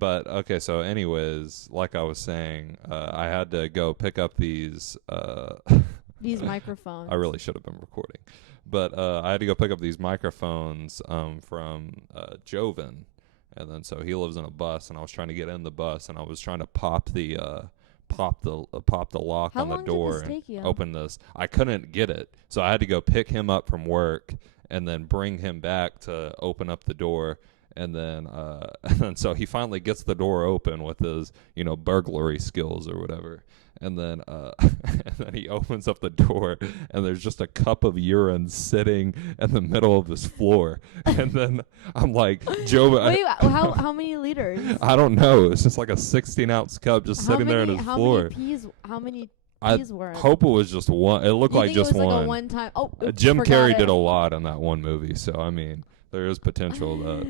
But okay, so anyways, like I was saying, I had to go pick up these. These microphones. I really should have been recording, but I had to go pick up these microphones from Joven, and then so he lives in a bus, and I was trying to get in the bus, and I was trying to pop the lock How on the long did door this and take you? open this. I couldn't get it, so I had to go pick him up from work and then bring him back to open up the door. And then, and so he finally gets the door open with his, burglary skills or whatever. And then, and then he opens up the door, and there's just a cup of urine sitting in the middle of his floor. And then I'm like, Joe, Wait, how many liters? I don't know. It's just like a 16-ounce cup just sitting there on his floor. How many I peas were it? hope it was just one. It looked You like think just it was one. like a one-time? Oh, oops, Jim forgot Carrey it. did a lot in that one movie, so I mean, there is potential that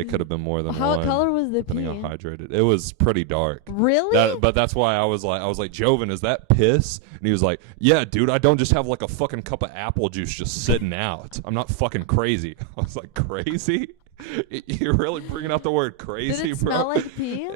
it could have been more than How one. what color was the Depending pee? how hydrated. It was pretty dark. Really? But that's why I was like, Joven, is that piss? And he was like, yeah, dude, I don't just have like a fucking cup of apple juice just sitting out. I'm not fucking crazy. I was like, crazy? You're really bringing out the word crazy, Did it bro? smell like pee?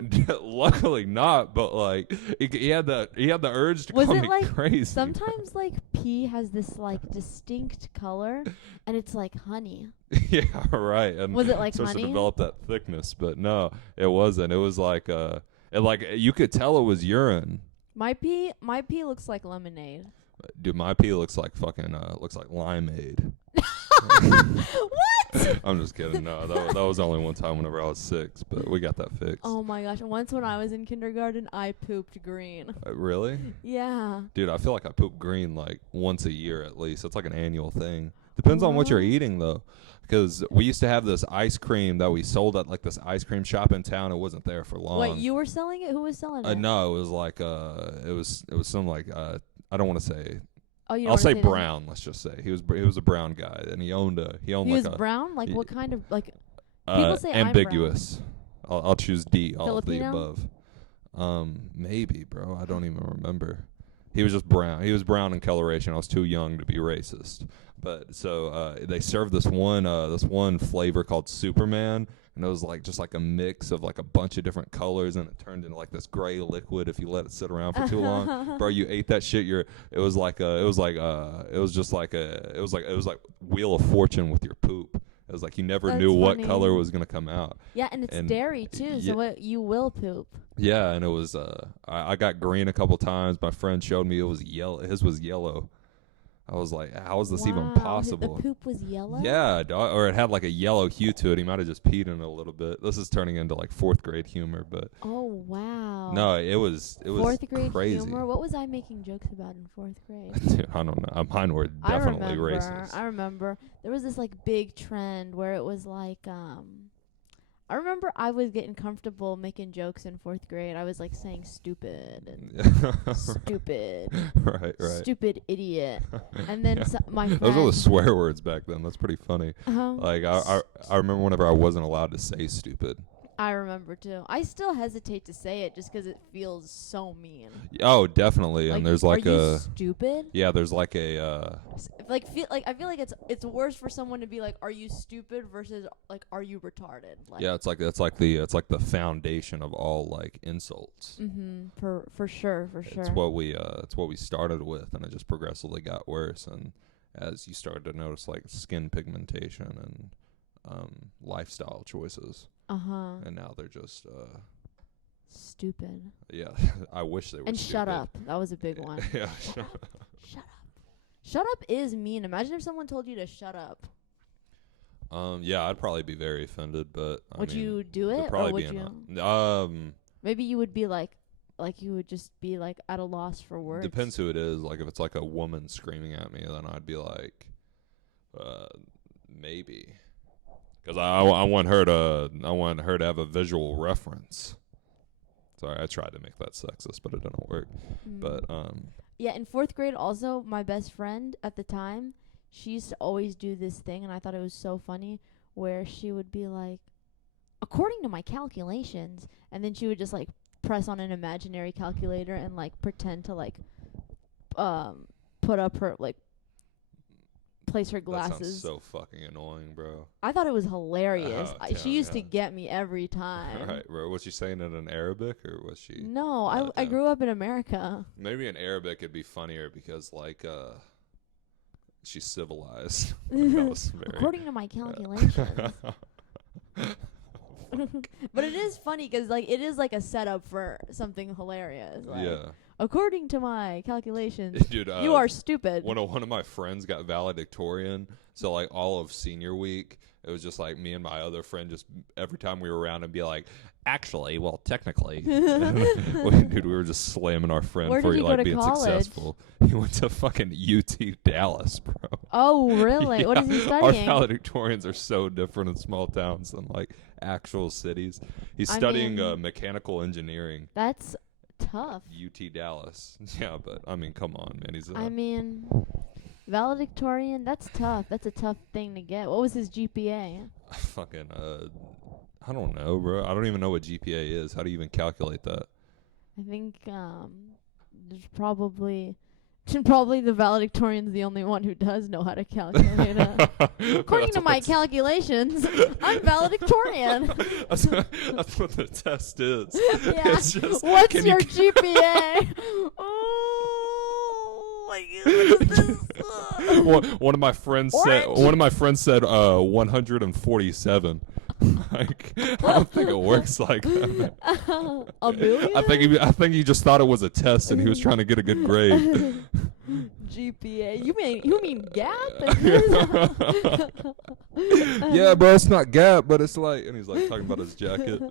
Luckily not, but like he had the urge to Was call it me like crazy. sometimes like pee has this like distinct color, and it's like honey. Yeah, right. And Was it like starts honey? to develop that thickness, but no, it wasn't. It was like you could tell it was urine. My pee looks like lemonade. Dude, my pee looks like fucking looks like limeade. What? I'm just kidding. No, that was only one time whenever I was 6, but we got that fixed. Oh my gosh! Once when I was in kindergarten, I pooped green. Really? Yeah. Dude, I feel like I poop green like once a year at least. It's like an annual thing. Depends on what you're What? eating though. Because we used to have this ice cream that we sold at like this ice cream shop in town. It wasn't there for long. What, you were selling it? Who was selling it? No, it was like it was some like I don't want to say. Oh, you don't I'll wanna say that? brown. Let's just say he was a brown guy, and he owned He like was a brown? Like what kind of like people say I'm ambiguous. I'll choose D. All of the Filipino? above. Maybe, bro. I don't even remember. He was just brown. He was brown in coloration. I was too young to be racist. But so they served this one flavor called Superman, and it was like just like a mix of like a bunch of different colors, and it turned into like this gray liquid if you let it sit around for too long. Bro, you ate that shit. It was like Wheel of Fortune with your poop. It was like you never That's knew what funny. color was gonna come out. Yeah, and it's And dairy too, yeah. so you will poop. Yeah, and it was I got green a couple times. My friend showed me it was yellow. His was yellow. I was like, how is this even Wow, possible? The poop was yellow? Yeah, or it had like a yellow hue to it. He might have just peed in it a little bit. This is turning into like 4th grade humor, but Oh wow. no, it was 4th grade crazy. humor. What was I making jokes about in 4th grade? Dude, I don't know. Mine were definitely racist. I remember there was this like big trend where it was like I remember I was getting comfortable making jokes in 4th grade. I was like saying stupid and stupid, right. stupid idiot. And then Yeah. my friend, Those were the swear words back then. That's pretty funny. Uh-huh. Like I remember whenever I wasn't allowed to say stupid. I remember too. I still hesitate to say it just 'cause it feels so mean. Oh, definitely. And there's like are you a stupid? yeah, there's like a I feel like it's worse for someone to be like, "Are you stupid?" versus like, "Are you retarded?" Like, yeah, it's like the foundation of all like insults. For sure. It's what we started with, and it just progressively got worse. And as you started to notice like skin pigmentation and lifestyle choices, and now they're just stupid. yeah. I wish they were. And stupid. shut up. That was a big one. Yeah. Shut up. Shut up is mean. Imagine if someone told you to shut up. Yeah, I'd probably be very offended, but Would you do it'd it, or probably would be you? Maybe you would be like you would just be like at a loss for words. depends who it is. Like if it's like a woman screaming at me, then I'd be like, maybe, because I want her to have a visual reference. Sorry, I tried to make that sexist, but it didn't work. But yeah, in 4th grade also, my best friend at the time, she used to always do this thing, and I thought it was so funny, where she would be like, according to my calculations, and then she would just like press on an imaginary calculator and like pretend to like put up her like place her That sounds glasses. so fucking annoying, bro. I thought it was hilarious. Damn, She used to yeah. get me every time. All right, bro. Was she saying it in Arabic or was she? No, I Damn. grew up in America. Maybe in Arabic it'd be funnier because like she's civilized. That was very. According to my calculations. But it is funny 'cause like it is like a setup for something hilarious. Like, Yeah. according to my calculations, Dude, you are stupid. one of my friends got valedictorian, so like all of senior week, it was just like me and my other friend just every time we were around and be like, actually, well, technically, dude, we were just slamming our friend Where for did he go like to being college? successful. He went to fucking UT Dallas, bro. Oh, really? What is he Our studying? valedictorians are so different in small towns than like actual cities. He's I studying mean- mechanical engineering. That's tough. UT Dallas. Yeah, but I mean, come on, man. He's I mean, valedictorian, that's tough. That's a tough thing to get. What was his GPA? fucking I don't know, bro. I don't even know what GPA is. How do you even calculate that? I think there's probably the valedictorian's the only one who does know how to calculate it. According to my calculations, I'm valedictorian. That's what the test is. Yeah. It's just, What's can your you GPA? Oh my god, what is this? one of my friends said 147. Like, I don't think it works like that. A million? I think he just thought it was a test and he was trying to get a good grade. GPA. You mean gap? Yeah, bro, it's not Gap, but it's like, and he's like talking about his jacket.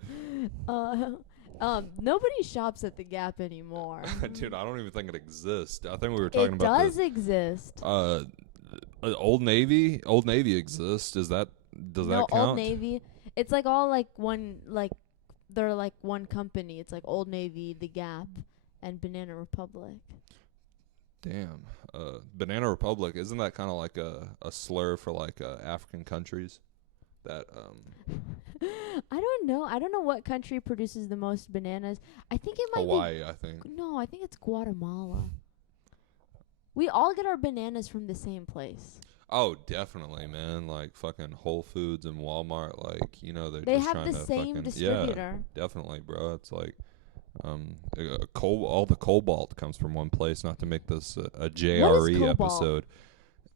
Nobody shops at the Gap anymore. Dude, I don't even think it exists. I think we were talking It about does exist. Old Navy. Old Navy exists. Does that count? Old Navy. It's like all like one, like they're like one company. It's like Old Navy, the Gap, and Banana Republic. Damn. Banana Republic, isn't that kind of like a slur for like African countries? That I don't know. I don't know what country produces the most bananas. I think it might Hawaii, I think. No, I think it's Guatemala. We all get our bananas from the same place. Oh, definitely, man. Like fucking Whole Foods and Walmart, like, you know, They just have trying the to same fucking, distributor. Yeah, definitely, bro. It's like all the cobalt comes from one place. Not to make this a JRE cobalt? episode.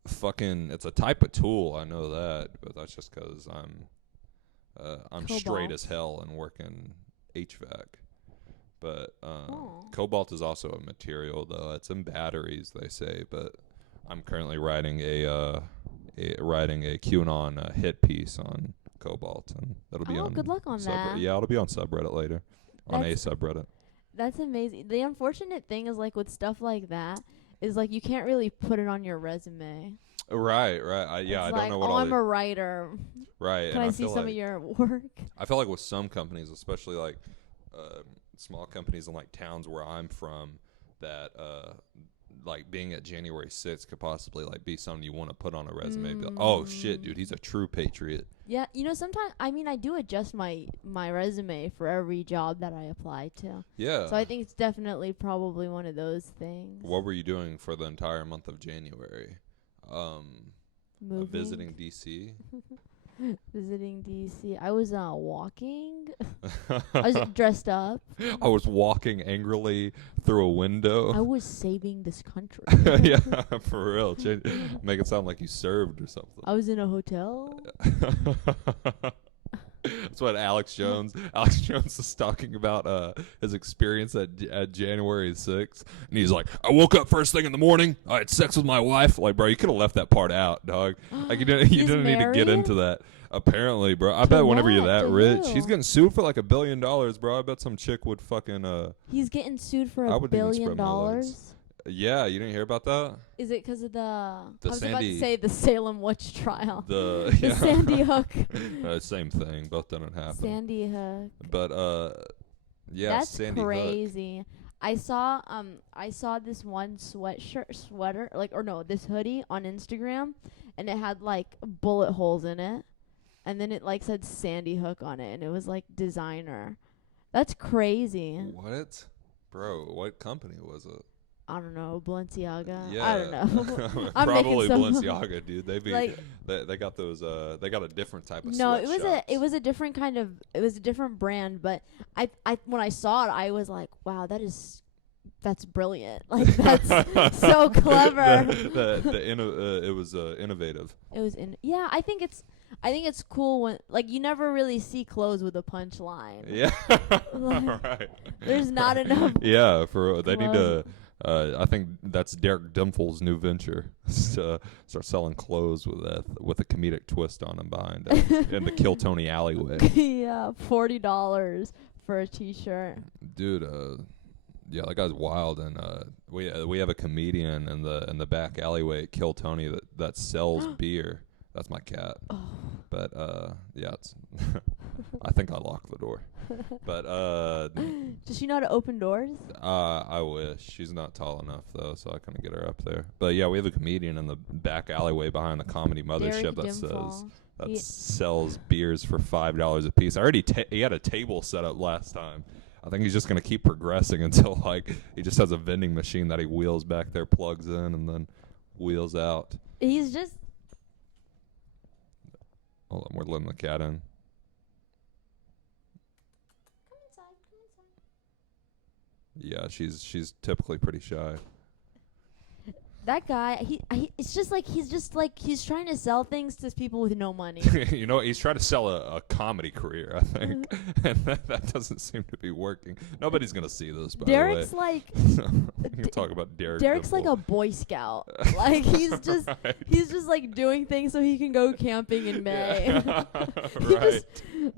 Fucking, it's a type of tool. I know that, but that's just 'cause I'm straight Cobalt. as hell and working HVAC. But Oh. cobalt is also a material, though. It's in batteries, they say. But I'm currently writing a QAnon hit piece on cobalt, and that'll be on. Good luck on that. Yeah, it'll be on subreddit later. On a That's- subreddit. That's amazing. The unfortunate thing is like with stuff like that is like you can't really put it on your resume. Right. I It's don't like, know what oh, all I'm the, a writer. right. Can and I see feel some like, of your work? I feel like with some companies, especially like small companies in like towns where I'm from, that like being at January 6th could possibly like be something you want to put on a resume. Be like, oh shit, dude, he's a true patriot. Yeah, sometimes I do adjust my resume for every job that I apply to. Yeah. So I think it's definitely probably one of those things. What were you doing for the entire month of January? Moving, Visiting DC. visiting DC. I was walking. I was dressed up. I was walking angrily through a window. I was saving this country. Yeah, for real. Make it sound like you served or something. I was in a hotel. That's what Alex Jones is talking about his experience at January 6th. And he's like, I woke up first thing in the morning. I had sex with my wife. Like, bro, you could have left that part out, dog. Like, you didn't need to get into that. Apparently, bro. I bet whenever you're that rich, he's getting sued for like $1 billion, bro. I bet some chick would fucking He's getting sued for I $1 wouldn't even billion. spread my legs. Yeah, you didn't hear about that? Is it 'cause of the? I was about Sandy- to say the Salem witch trial. The The Sandy Hook. Same thing. Both didn't happen. Sandy Hook. But yeah, That's Sandy Hook. crazy. I saw this one sweater, like, or no, this hoodie on Instagram, and it had like bullet holes in it, and then it like said Sandy Hook on it, and it was like designer. That's crazy. What? Bro, what company was it? I don't know, Balenciaga. Yeah. I don't know. I'm Probably making some Balenciaga, dude. They be like they got those they got a different type of no, sweatshops. it was a different kind of it was a different brand, but I when I saw it I was like, wow, that's brilliant. Like that's so clever. It was innovative. It was I think it's cool when like you never really see clothes with a punchline. Yeah. Like, Right. there's not enough. Yeah, for they need to. clothes. I think that's Derek Dimfle's new venture. Start selling clothes with a comedic twist on them behind it in the Kill Tony alleyway. Yeah, $40 for a T-shirt. Dude, yeah, that guy's wild, and we have a comedian in the back alleyway at Kill Tony that sells beer. That's my cat. Oh. But yeah, it's I think I locked the door. But Does she know how to open doors? I wish. She's not tall enough though, so I couldn't get her up there. But yeah, we have a comedian in the back alleyway behind the comedy mothership Derek sells beers for $5 a piece. He had a table set up last time. I think he's just gonna keep progressing until like he just has a vending machine that he wheels back there, plugs in, and then wheels out. He's just Hold on, we're letting the cat in. come inside. Yeah, she's typically pretty shy. That guy, it's just like he's trying to sell things to people with no money. You know, he's trying to sell a comedy career, I think, and that doesn't seem to be working. Nobody's gonna see this, by Derek's the way. like We can talk about Derek. Derek's Dimple. like a Boy Scout. Like he's just Right. he's just like doing things so he can go camping in May. Yeah. You Right. just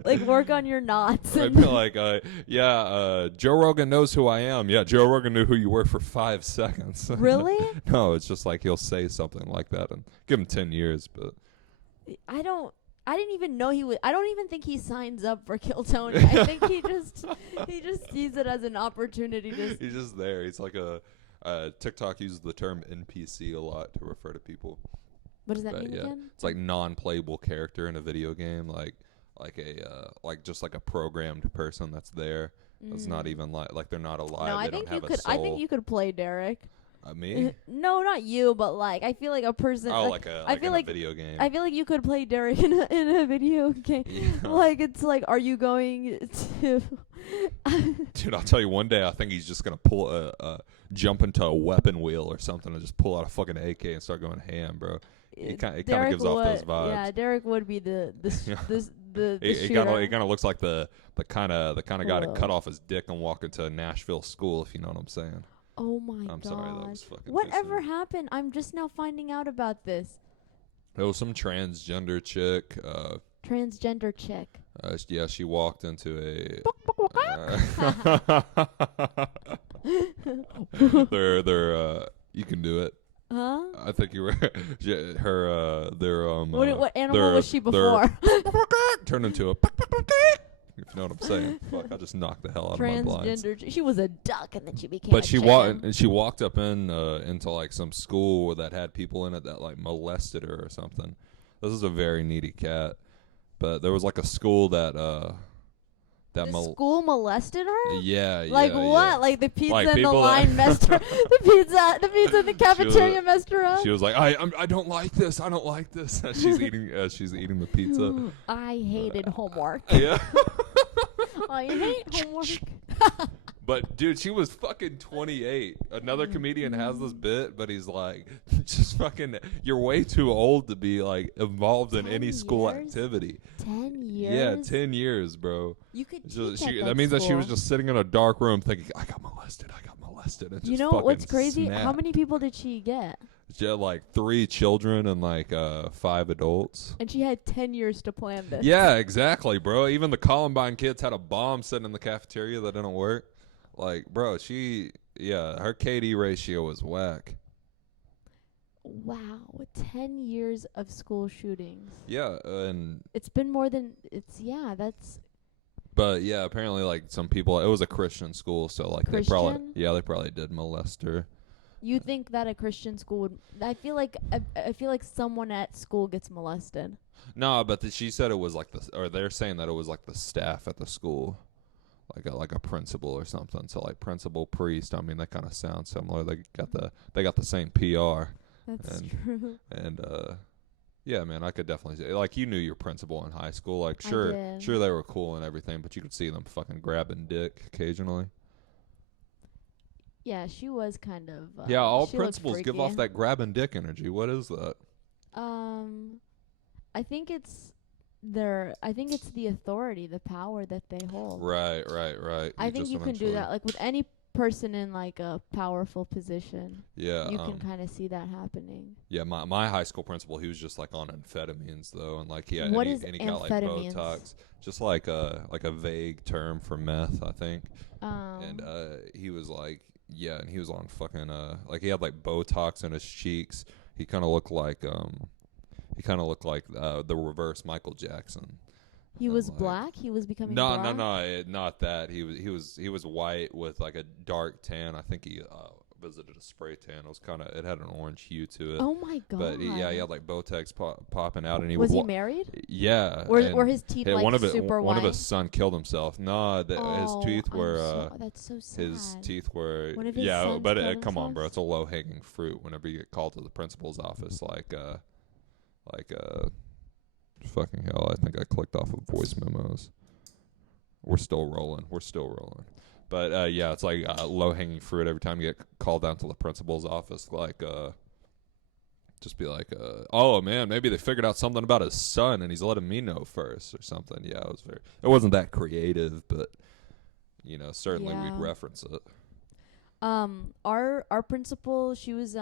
like work on your knots. I And feel like, Joe Rogan knows who I am. Yeah, Joe Rogan knew who you were for 5 seconds. really? No, it's just like he'll say something like that and give him 10 years, but I didn't even know he would. I don't even think he signs up for Kill Tony. I think he just sees it as an opportunity to. he's just there. He's like TikTok uses the term NPC a lot to refer to people. What does that But mean yeah, again? it's like non-playable character in a video game, like just like a programmed person that's there. It's not even like they're not alive. No, they I don't think you have a could. soul. I think you could play Derek. Me? No, not you, but like I feel like a person. Oh, I feel in like a video game. I feel like you could play Derek in a video game. Yeah. Like it's like, are you going to? Dude, I'll tell you, one day I think he's just gonna pull jump into a weapon wheel or something and just pull out a fucking AK and start going ham, bro. It kind of gives off those vibes. Yeah, Derek would be the He shooter. kind of looks like the kind of guy to cut off his dick and walk into a Nashville school, if you know what I'm saying. Oh my god. I'm sorry, that was fucking Whatever too soon. happened? I'm just now finding out about this. There was some transgender chick. Transgender chick. Yeah, she walked into a. They're you can do it. Huh? I think you were her. Their What animal their- was she their- before? turned into a. If you know what I'm saying. Fuck, I just knocked the hell out of my blinds. Transgender. She was a duck, and then she became. But a she chicken. she walked up into like some school that had people in it that like molested her or something. This is a very needy cat. But there was like a school that The school molested her? Yeah, Like yeah, what? yeah. Like the pizza Like and the people line messed her. The pizza in the cafeteria messed her up. She was like, I don't like this. I don't like this. she's eating the pizza. I hated homework. Yeah. I hate homework. But dude, she was fucking 28. Another comedian has this bit, but he's like, just fucking, you're way too old to be like involved in 10 any school years? activity. 10 years? Yeah, 10 years, bro. You could Just, teach at that means that she was school. just sitting in a dark room thinking, I got molested. And just You know fucking what's crazy? How snapped. many people did she get? She had like 3 children and like 5 adults. And she had 10 years to plan this. Yeah, exactly, bro. Even the Columbine kids had a bomb sitting in the cafeteria that didn't work. Like, bro, her KD ratio was whack. Wow. 10 years of school shootings. Yeah, and It's been more than, that's, but yeah, apparently like some people, it was a Christian school, so like they probably did molest her. you think that a Christian school would, I feel like someone at school gets molested. No, but she said it was like or they're saying that it was like the staff at the school. like a principal or something. So like principal, priest. I mean, they kind of sound similar. They got the same PR. That's and, true. And yeah, man, I could definitely say, like, you knew your principal in high school. Like, I sure, did. sure they were cool and everything, but you could see them fucking grabbing dick occasionally. Yeah, she was kind of. Yeah, all she looked principals give freaky. off that grabbing dick energy. What is that? I think it's I think it's the authority, the power that they hold. Right. I think you can do that, like, with any person in, like, a powerful position. Yeah, You can kind of see that happening. yeah. My high school principal, he was just like on amphetamines though, and like he got What and is he, and he got like amphetamines? Botox, just like a vague term for meth, I think. And he was like, yeah, and he was on fucking like he had like Botox in his cheeks. He kind of looked like the reverse Michael Jackson. He was black. He was becoming black. No, not that. He was white with like a dark tan. I think he visited a spray tan. It had an orange hue to it. Oh my god! But he had like Botox popping out, and he was he married? Yeah. Were his teeth like super white? One of his son killed himself. No, his teeth were. That's so sad. His teeth were. One of his Yeah, sons but killed come on, bro. themselves? It's a low hanging fruit. Whenever you get called to the principal's office, fucking hell, I think I clicked off of voice memos. We're still rolling. But yeah, it's like low hanging fruit every time you get called down to the principal's office. Like, just be like, oh man, maybe they figured out something about his son and he's letting me know first or something. Yeah, it wasn't that creative, but certainly we'd reference it. Our principal, she was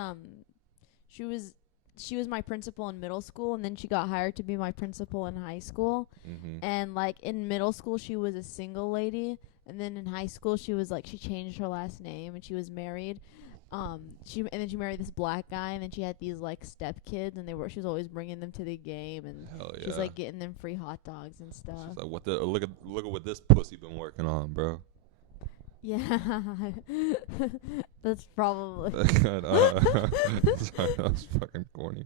my principal in middle school, and then she got hired to be my principal in high school. Mm-hmm. And like in middle school, she was a single lady, and then in high school, she was like, she changed her last name and she was married. She married this black guy, and then she had these like step kids, and she was always bringing them to the game, and she was like getting them free hot dogs and stuff. She's like, look at what this pussy been working on, bro. Yeah, that's probably. Sorry, that was fucking corny.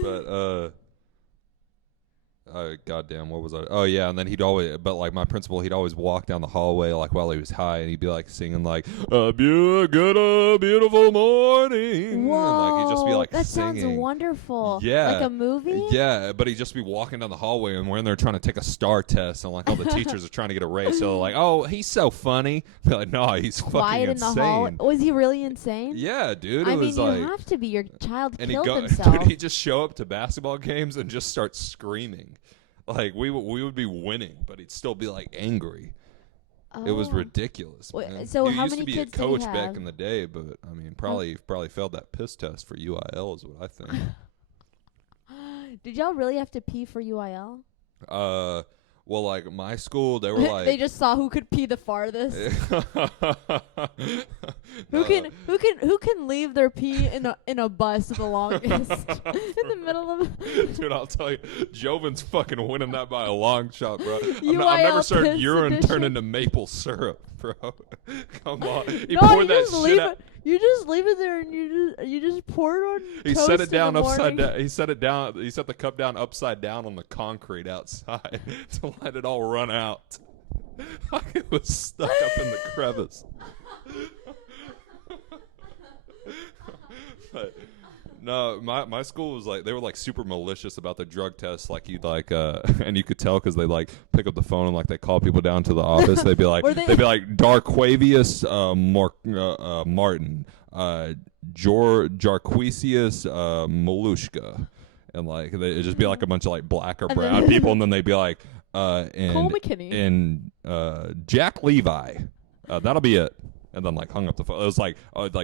But goddamn, what was I? Oh yeah, and then like my principal, he'd always walk down the hallway like while he was high, and he'd be like singing like a beautiful morning. Whoa, and like he'd just be like that singing. sounds wonderful. Yeah, like a movie. Yeah, but he'd just be walking down the hallway, and we're in there trying to take a star test, and like all the teachers are trying to get a raise. So they're like, oh, he's so funny. They're like, no, he's fucking in the hall. insane. Was he really insane? Yeah, dude. I It was mean, like, you have to be. Your child and killed himself. Dude, he'd just show up to basketball games and just start screaming. Like we would be winning, but he'd still be like angry. It was ridiculous. Man. So he how used many to be kids a coach did he back have? in the day, but I mean, probably failed that piss test for UIL is what I think. Did y'all really have to pee for UIL? Well, like my school, they were like they just saw who could pee the farthest. Who can leave their pee in a bus the longest in the middle of. Dude, I'll tell you, Jovin's fucking winning that by a long shot, bro. I've never UIL started piss urine edition. turn into maple syrup, bro. Come on, he No, poured you that just shit leave out. it. You just leave it there, and you just pour it on. He toast set it in down the upside morning. down. He set the cup down upside down on the concrete outside to let it all run out. It was stuck up in the crevice. But no, my school was like, they were like super malicious about the drug tests. Like you'd like and you could tell because they like pick up the phone and like they call people down to the office. They'd be like they'd be like Darquavius Martin, Jarquisius Malushka, and like it'd just be like a bunch of like black or brown people, and then they'd be like Cole McKinney and Jack Levi. That'll be it. And then like hung up the phone. It was like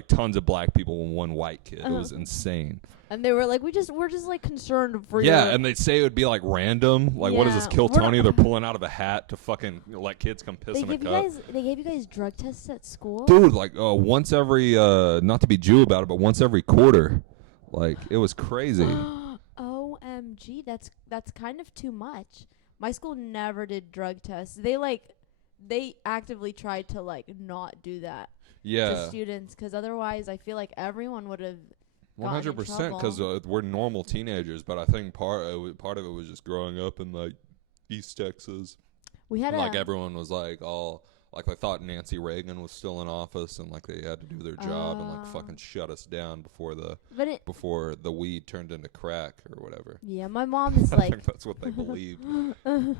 tons of black people and one white kid. It was insane. And they were like, we're just like concerned for you. Yeah, and they'd say it would be like random. Like, what is this, Kill Tony? They're pulling out of a hat to fucking let kids come piss in a cup. They gave you guys drug tests at school? Dude, like once every, not to be Jew about it, but once every quarter. Like, it was crazy. OMG, that's kind of too much. My school never did drug tests. They actively tried to like not do that to students, because otherwise I feel like everyone would have 100%, because we're normal teenagers. But I think part of it was just growing up in like East Texas. We had like everyone was like all Like they thought Nancy Reagan was still in office, and like they had to do their job and like fucking shut us down before the weed turned into crack or whatever. Yeah, my mom is I like, think that's what they believed.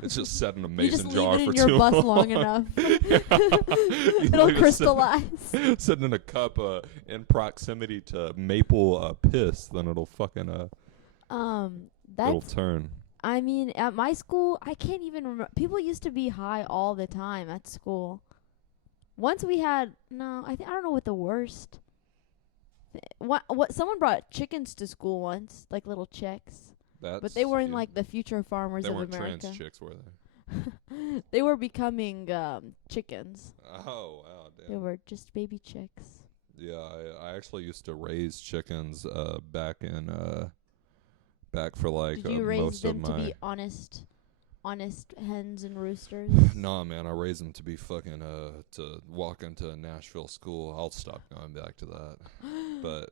It's just set in a you just mason leave jar it in for your too bus long. long enough. You It'll leave it crystallize. sitting in a cup in proximity to maple piss, then it'll fucking it'll That's. turn. I mean, at my school, I can't even remember. People used to be high all the time at school. Once we had I don't know what the worst. What someone brought chickens to school once, like little chicks, but they weren't like the future farmers they of weren't America. trans chicks, were they? They were becoming chickens. Oh wow, damn. They were just baby chicks. Yeah, I actually used to raise chickens back for like Did you raise most them of to my. be honest hens and roosters? Nah, man, I raised them to be fucking to walk into a Nashville school. I'll stop going back to that. But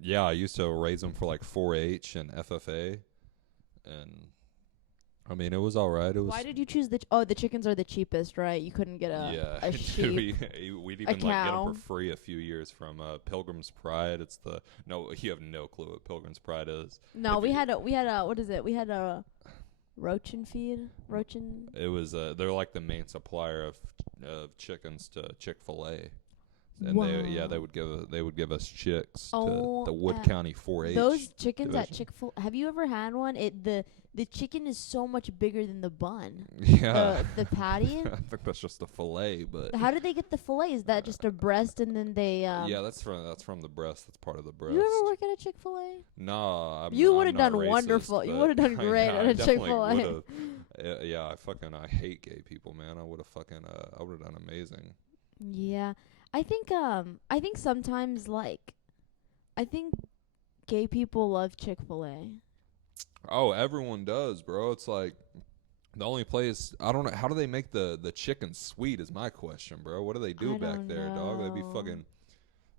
yeah, I used to raise them for like 4-H and FFA, and I mean it was all right. It was. Why did you choose the chickens are the cheapest, right? You couldn't get a sheep. We'd even like get cow. them for free a few years from Pilgrim's Pride. You have no clue what Pilgrim's Pride is. No, we had a what is it? We had a Roachin feed. Roachin. It was they're like the main supplier of chickens to Chick-fil-A. And they would give us chicks to the Wood County 4-H. Those chickens division. at Chick-fil. Have you ever had one? The chicken is so much bigger than the bun. Yeah. The patty. I think that's just a fillet, but How do they get the fillet? Is that just a breast and then they? yeah, that's from the breast. That's part of the breast. You ever work at a Chick-fil-A? No, You would I'm have done not racist, wonderful. You but would have done great yeah, at I a definitely Chick-fil-A. would've. Yeah, I hate gay people, man. I would have done amazing. Yeah, I think sometimes I think gay people love Chick-fil-A. Oh, everyone does, bro. It's like the only place I don't know. How do they make the chicken sweet? Is my question, bro. What do they do back there, dog? They be fucking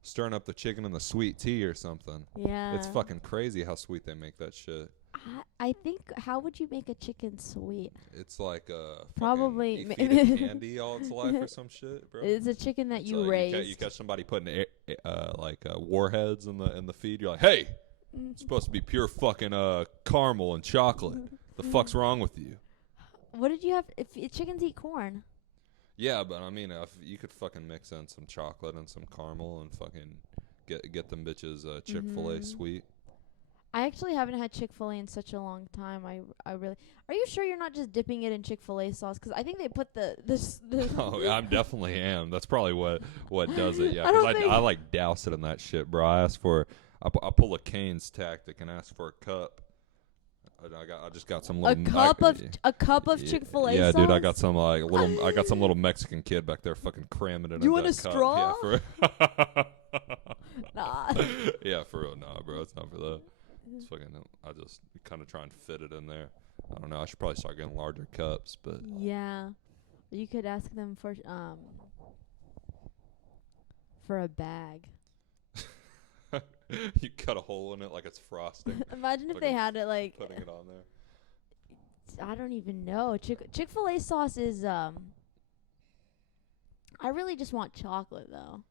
stirring up the chicken in the sweet tea or something. Yeah, It's fucking crazy how sweet they make that shit. I think how would you make a chicken sweet? It's like Probably you feed it candy all its life or some shit, bro. It's a chicken that It's you like raised. you catch somebody putting warheads in the feed. You're like, hey, it's supposed to be pure fucking caramel and chocolate. The fuck's wrong with you? What did you have? If chickens eat corn. Yeah, but I mean, if you could fucking mix in some chocolate and some caramel and fucking get them bitches Chick-fil-A sweet. I actually haven't had Chick-fil-A in such a long time. I really. Are you sure you're not just dipping it in Chick-fil-A sauce? Because I think they put the. Oh, I definitely am. That's probably what does it. Yeah, I because I like douse it in that shit, bro. I pull a Cane's tactic and ask for a cup. I just got some little a cup of Chick-fil-A yeah, sauce? dude, I got some little Mexican kid back there fucking cramming it in. You want a that cup. straw? Yeah, for Nah. yeah, for real, nah, bro. It's not for that. It's fucking. I just kind of try and fit it in there. I don't know. I should probably start getting larger cups, but Yeah, you could ask them for a bag. you cut a hole in it like it's frosting. Imagine if they had it like. Putting it on there. I don't even know. Chick-fil-A sauce is I really just want chocolate though.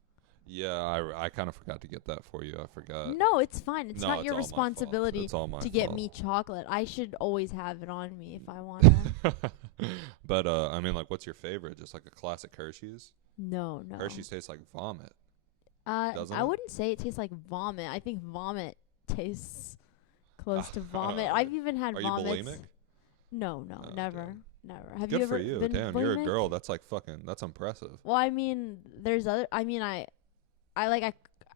Yeah, I kind of forgot to get that for you. I forgot. No, it's fine. It's No, not it's your all my fault. responsibility It's all my to get fault. me chocolate. I should always have it on me if I want to. But I mean, like, what's your favorite? Just like a classic Hershey's? No. Hershey's tastes like vomit. I wouldn't say it tastes like vomit. I think vomit tastes close to vomit. I've even had vomits. Are you bulimic? No, Oh, never. damn. Never. Have Good you ever for you. been Damn, bulimic? you're a girl. That's like fucking. That's impressive. Well, I mean, there's other. I mean,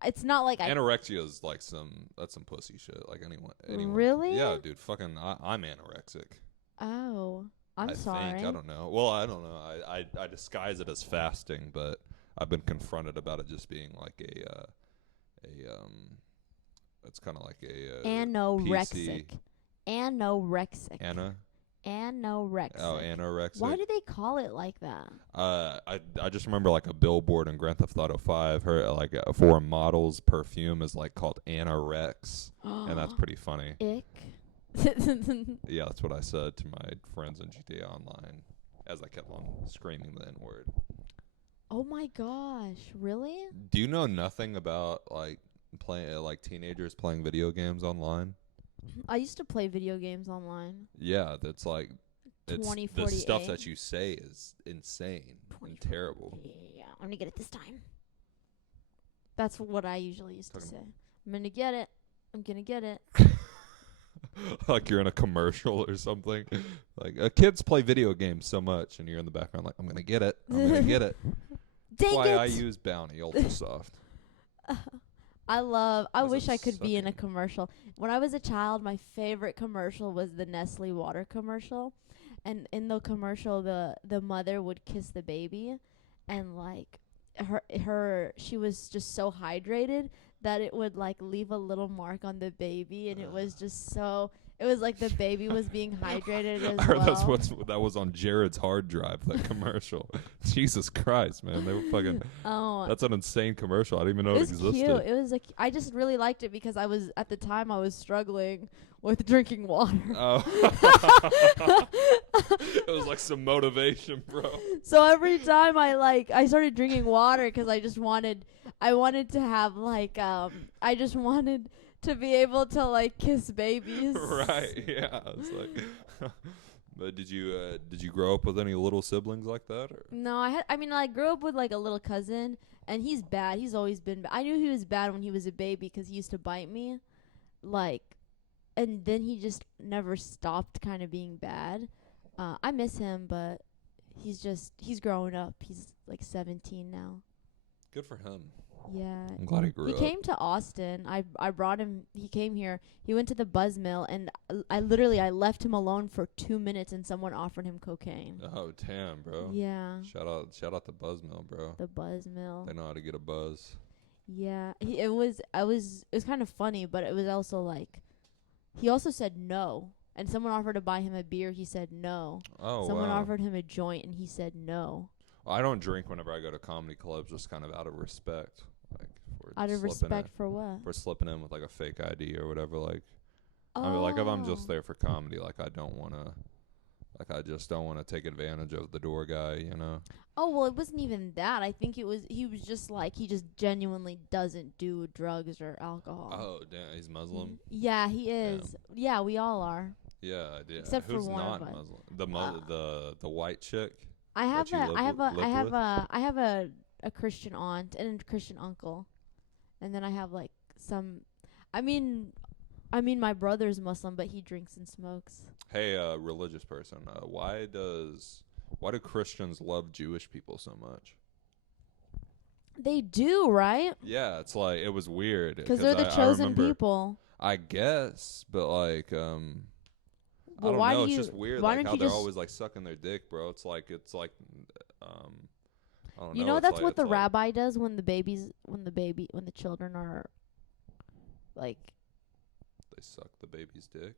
it's not like I. Anorexia is like that's some pussy shit. Like anyone. Really? Yeah, dude. Fucking. I'm anorexic. Oh, I'm sorry. I don't know. Well, I don't know. I disguise it as fasting, but I've been confronted about it just being like it's kind of like a anorexic. PC. Anorexic. Anna. Anorexic. Oh, anorexic. Why do they call it like that? I just remember like a billboard in Grand Theft Auto 5. Her like for a model's perfume is like called Anorex, and that's pretty funny. Ick. Yeah, that's what I said to my friends in GTA Online as I kept on screaming the N-word. Oh my gosh, really? Do you know nothing about like playing like teenagers playing video games online? I used to play video games online. Yeah, that's like it's the stuff 2048. that you say is insane and terrible. Yeah, I'm gonna get it this time. That's what I usually used to Talking- say. I'm gonna get it. I'm gonna get it. Like you're in a commercial or something. Like kids play video games so much, and you're in the background like, I'm gonna get it. I'm gonna get it. Dang Why it! I use Bounty Ultra Soft. I Doesn't wish I could be in a suck. commercial. When I was a child, my favorite commercial was the Nestle water commercial. And in the commercial, the mother would kiss the baby, and like she was just so hydrated that it would like leave a little mark on the baby, and it was just so. It was like the baby was being hydrated as I heard well. that was on Jared's hard drive. That commercial. Jesus Christ, man, they were fucking. Oh, That's an insane commercial. I didn't even know it it was existed. cute. It was like I just really liked it because I was at the time I was struggling with drinking water. Oh. It was like some motivation, bro. So every time I started drinking water 'cause I wanted to have I just wanted to be able to like kiss babies. Right? Yeah. It's like. But did you grow up with any little siblings like that? Or? No, I grew up with like a little cousin, and he's bad. He's always been I knew he was bad when he was a baby 'cause he used to bite me. And then he just never stopped kind of being bad. I miss him, but he's growing up. He's like 17 now. Good for him. Yeah. I'm glad he grew He up. came to Austin. I brought him. He came here. He went to the Buzz Mill, and I left him alone for 2 minutes, and someone offered him cocaine. Oh damn, bro. Yeah. Shout out to Buzzmill, bro. The Buzz Mill. They know how to get a buzz. Yeah. It was kind of funny, but it was also like, he also said no. And someone offered to buy him a beer. He said no. Oh, Someone wow. offered him a joint, and he said no. I don't drink whenever I go to comedy clubs, just kind of out of respect. Like Out of respect for what? for slipping in with like a fake ID or whatever. Like, I mean, like if I'm just there for comedy, like I just don't want to take advantage of the door guy, you know. Oh, well, it wasn't even that. I think he was just like, he just genuinely doesn't do drugs or alcohol. Oh, damn, he's Muslim. Yeah, he is. Yeah, we all are. Yeah, I did. Except for Who's one not of us. Muslim? The white chick. I have that you lived I have a Christian aunt and a Christian uncle. And then I have like some I mean my brother's Muslim, but he drinks and smokes. Hey, religious person. Why do Christians love Jewish people so much? They do, right? Yeah, it's like it was weird Because they're the chosen people. I guess, but like, I Well, don't why know. do It's you- just weird, why like don't how you they're just- always like sucking their dick, bro. It's like, I don't know. You know it's that's like, what the it's like rabbi does when the children are like, they suck the baby's dick.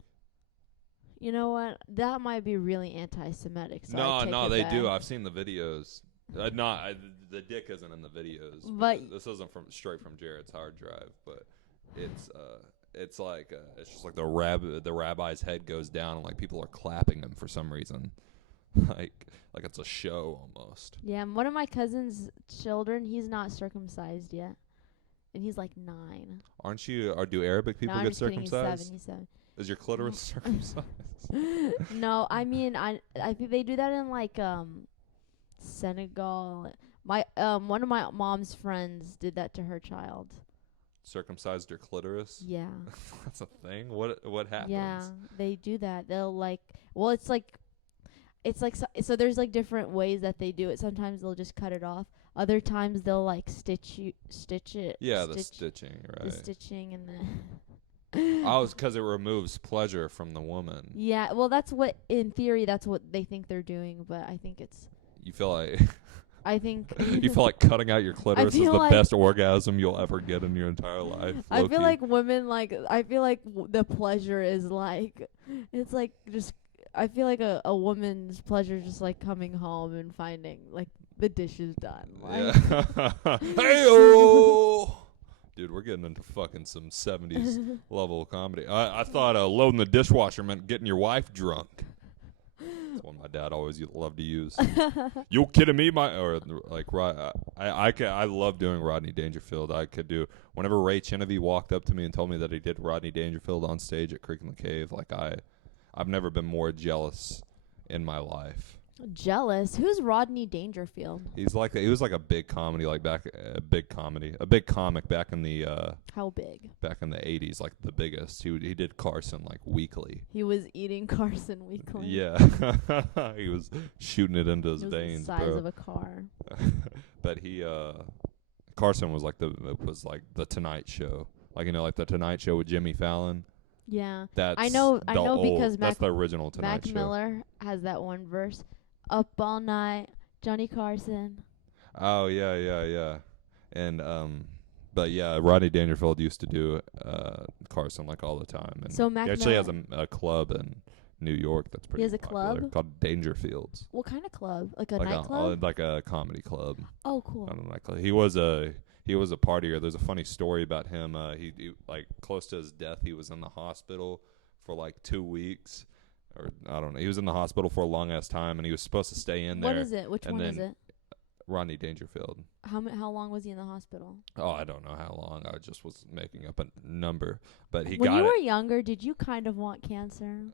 you know what? That might be really anti-Semitic. So I take No, it they back. do. I've seen the videos. The dick isn't in the videos. But- this isn't straight from Jared's hard drive, but it's like it's just like the rabbi's head goes down and like people are clapping him for some reason, like it's a show almost. Yeah, and one of my cousin's children, he's not circumcised yet, and he's like 9. Aren't you? Or do Arabic people no, I'm get just kidding. circumcised? He's 7. Is your clitoris circumcised? No, I mean I think they do that in like Senegal. My one of my mom's friends did that to her child. Circumcised your clitoris? Yeah. That's a thing. What happens? Yeah, they do that. They'll like, well, it's like so there's like different ways that they do it. Sometimes they'll just cut it off. Other times they'll like stitch it. Yeah, the stitching, right? The stitching and the. Oh, it's 'cause it removes pleasure from the woman. Yeah, well, that's what in theory that's what they think they're doing, but I think it's. You feel like I think. you feel like cutting out your clitoris is feel the like- best orgasm you'll ever get in your entire life. I low-key. feel like women I feel like the pleasure is like, it's like just. I feel like a woman's pleasure is just like coming home and finding like the dishes done. Like, Yeah. Hey-o! Dude, we're getting into fucking some 70s level comedy. I thought loading the dishwasher meant getting your wife drunk. That's one my dad always loved to use. You kidding me? I love doing Rodney Dangerfield. I could do whenever Ray Chenevy walked up to me and told me that he did Rodney Dangerfield on stage at Creek in the Cave. Like I've never been more jealous in my life. Jealous? Who's Rodney Dangerfield? He was like a big comedy, like a big comic back in the How big? Back in the 80s, like the biggest. He did Carson like weekly. He was eating Carson weekly. Yeah. He was shooting it into his veins, the size bro. of a car. But Carson was like the Tonight Show. Like, you know, like the Tonight Show with Jimmy Fallon. Yeah. That's I know because that's the original Tonight Mac Show. Miller has that one verse. Up all night, Johnny Carson. Oh yeah. And but yeah, Rodney Dangerfield used to do Carson like all the time. And So Mac he actually Miller has a club in New York that's pretty. He has a popular, club called Dangerfields. What kind of club? Like a nightclub? Like a comedy club. Oh, cool. I don't know, nightclub. He was a partier. There's a funny story about him. He like close to his death, he was in the hospital for like 2 weeks. Or I don't know. He was in the hospital for a long ass time, and he was supposed to stay in there. What is it? Which one is it? Rodney Dangerfield. How long was he in the hospital? Oh, I don't know how long. I just was making up a number, but he when got it. When you were younger, did you kind of want cancer?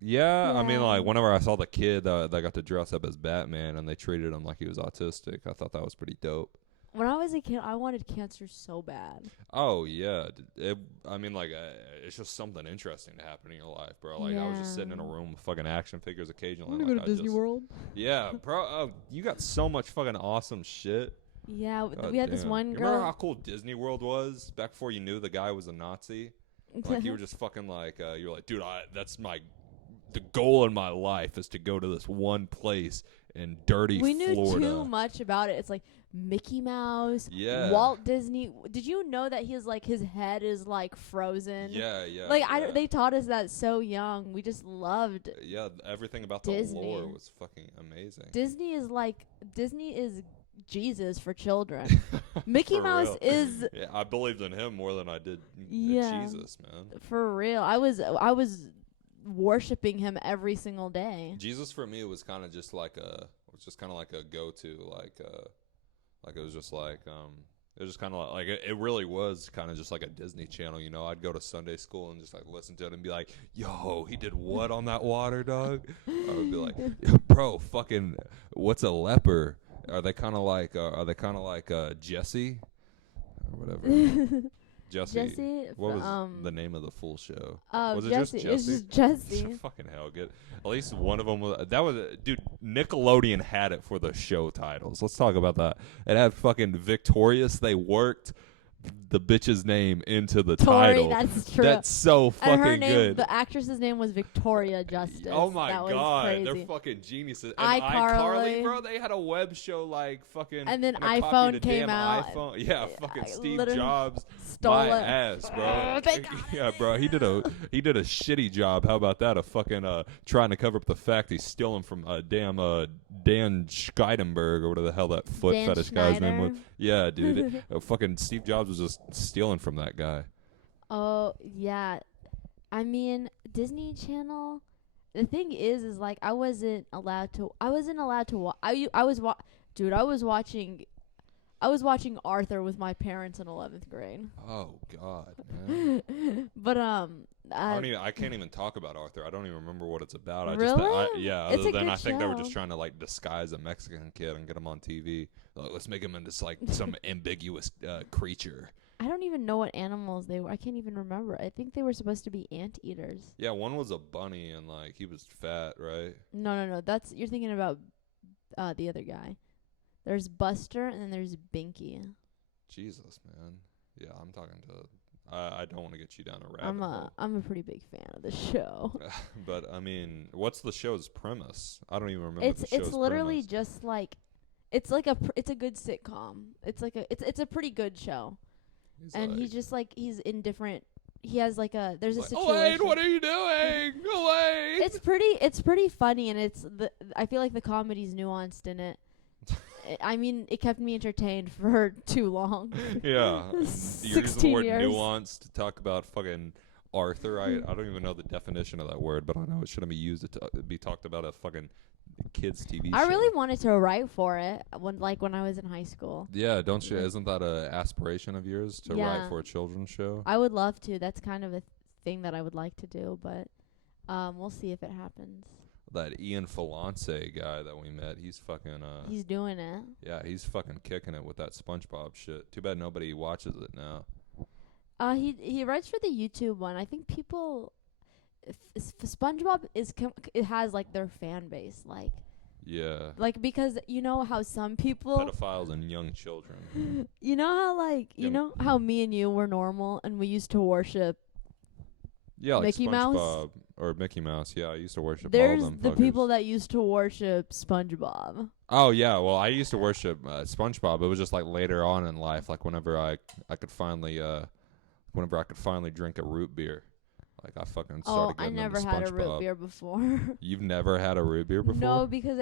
Yeah. I mean, like whenever I saw the kid that got to dress up as Batman, and they treated him like he was autistic, I thought that was pretty dope. When I was a kid, I wanted cancer so bad. Oh, yeah. It's just something interesting to happen in your life, bro. Like, I was just sitting in a room with fucking action figures occasionally. Want to go to Disney World? Yeah, bro. You got so much fucking awesome shit. Yeah, we had this one girl. Remember how cool Disney World was back before you knew the guy was a Nazi? Like, you were just fucking like, you were like, dude, the goal in my life is to go to this one place in dirty Florida. We knew too much about it. It's like Mickey Mouse, Walt Disney. Did you know that his head is like frozen? Yeah. Like they taught us that so young. We just loved. Yeah, everything about Disney. The lore was fucking amazing. Disney is Jesus for children. Mickey Mouse is. Yeah, I believed in him more than I did Jesus, man. For real, I was worshiping him every single day. Jesus for me was kind of just like a go-to, like it was just like it was just kind of like it really was kind of just like a Disney Channel, you know. I'd go to Sunday school and just like listen to it and be like, yo, he did what on that water, dog? I would be like, yo, bro, fucking what's a leper? Are they kind of like Jesse or whatever? Jesse. What was the name of the full show? Was it Jesse. just Jesse? It's just Jesse. Fucking hell, good. At least one of them was. That was, dude. Nickelodeon had it for the show titles. Let's talk about that. It had fucking Victorious. They worked the bitch's name into the title. That's true. That's so fucking and her name, good. The actress's name was Victoria Justice. Oh my that god, was crazy. they're fucking geniuses. And iCarly, bro, they had a web show like fucking. And then iPhone came out. iPhone. Yeah, fucking Steve Jobs stole my it. ass, bro. Yeah, bro, he did a shitty job. How about that? Of fucking trying to cover up the fact he's stealing from Dan Scheidenberg or whatever the hell that foot Dan fetish Schneider? guy's name was. Yeah, dude. Fucking Steve Jobs was just stealing from that guy. Oh yeah, I mean Disney Channel. The thing is like I wasn't allowed to watch. Dude, I was watching Arthur with my parents in 11th grade. Oh God, man. But I can't even talk about Arthur. I don't even remember what it's about. Really? Other than I think they were just trying to like disguise a Mexican kid and get him on TV. Like, let's make him into like some ambiguous creature. I don't even know what animals they were. I can't even remember. I think they were supposed to be anteaters. Yeah, one was a bunny and like he was fat, right? No. You're thinking about the other guy. There's Buster and then there's Binky. Jesus, man. Yeah, I'm talking to. I don't want to get you down a rabbit hole. I'm a pretty big fan of the show. But I mean, what's the show's premise? I don't even remember. It's literally just like, it's a good sitcom. It's a pretty good show. He's just like he's in different. He has like there's a situation. Elaine, what are you doing? Elaine. It's pretty funny and I feel like the comedy's nuanced in it. I mean, it kept me entertained for too long. Yeah. 16 You're using the word years. nuance to talk about fucking Arthur. I don't even know the definition of that word, but I know it shouldn't be used to be talked about a fucking kids TV show. I really wanted to write for it when I was in high school. Yeah, don't you? Isn't that a aspiration of yours to write for a children's show? I would love to. That's kind of a thing that I would like to do, but we'll see if it happens. That Ian Falance guy that we met, he's fucking he's doing it. Yeah, he's fucking kicking it with that SpongeBob shit. Too bad nobody watches it now. He writes for the YouTube one. I think people SpongeBob it has like their fan base, like yeah, like because you know how some people pedophiles and young children. You know how like you know how me and you were normal and we used to worship like Mickey SpongeBob Mouse or Mickey Mouse. Yeah, I used to worship There's all of them. There's the people that used to worship SpongeBob. Oh yeah, well I used to worship SpongeBob. It was just like later on in life, like whenever I could finally drink a root beer. Like I fucking started getting into SpongeBob. I never had a root beer before. You've never had a root beer before? No, because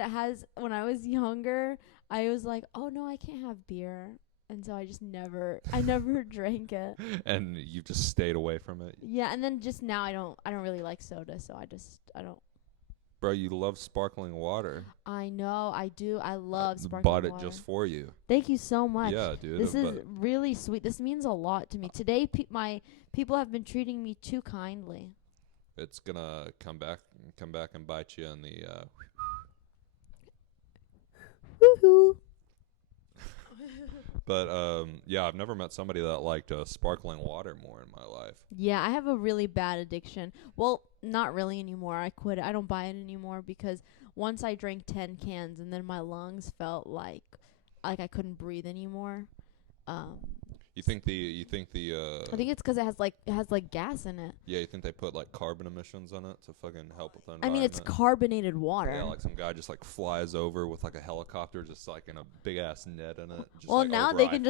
when I was younger, I was like, oh no, I can't have beer. And so I never drank it. And you just stayed away from it? Yeah, and then just now I don't really like soda, so I don't. Bro, you love sparkling water. I know, I do. I love sparkling water. Bought it just for you. Thank you so much. Yeah, dude. This is really sweet. This means a lot to me. Today, my people have been treating me too kindly. It's gonna come back and bite you in the. Woohoo! But yeah, I've never met somebody that liked sparkling water more in my life. Yeah, I have a really bad addiction. Well, not really anymore. I quit it. I don't buy it anymore because once I drank 10 cans and then my lungs felt like I couldn't breathe anymore. You think the I think it's 'cause it has like gas in it. Yeah, you think they put like carbon emissions on it to fucking help with the environment? I mean, it's carbonated water. Yeah, like some guy just like flies over with like a helicopter, just like in a big ass net in it. Just, well, like, now over they can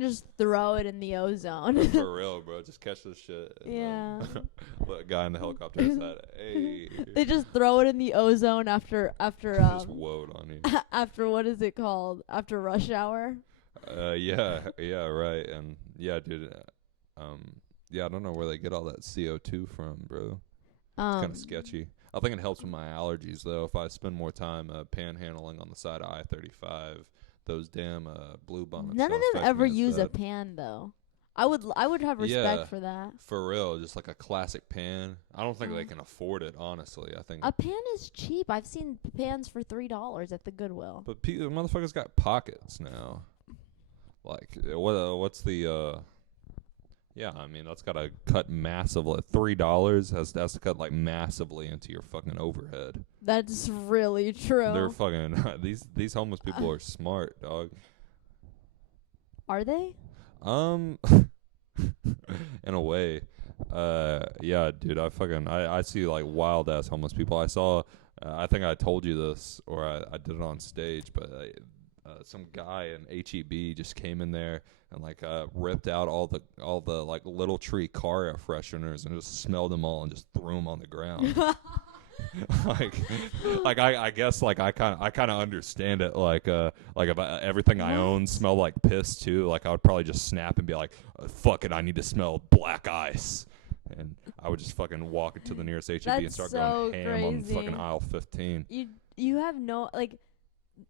just throw it in the ozone. For real, bro. Just catch this shit. Yeah. The guy in the helicopter said, "Hey." They just throw it in the ozone after just woed on you. After what is it called? After rush hour. Yeah, right, and yeah, dude, yeah, I don't know where they get all that CO2 from, bro. It's kind of sketchy. I think it helps with my allergies, though. If I spend more time panhandling on the side of I-35, those damn blue bonnets. None of them ever use a pan, though. I would have respect for that. For real, just like a classic pan. I don't think they can afford it, honestly. I think a pan is cheap. I've seen pans for $3 at the Goodwill. But motherfuckers got pockets now. Like, what's the, yeah, I mean, that's got to cut massively. $3 has to cut, like, massively into your fucking overhead. That's really true. They're fucking, these homeless people are smart, dog. Are they? In a way. Yeah, dude, I see, like, wild-ass homeless people. I saw, I think I told you this, or I did it on stage, but some guy in HEB just came in there and like ripped out all the like Little Tree car air fresheners and just smelled them all and just threw them on the ground. like I guess like I kind of understand it. Like if everything I own smelled like piss too, like I would probably just snap and be like, fuck it, I need to smell black ice. And I would just fucking walk into the nearest HEB and start going ham on fucking aisle 15. You have no like.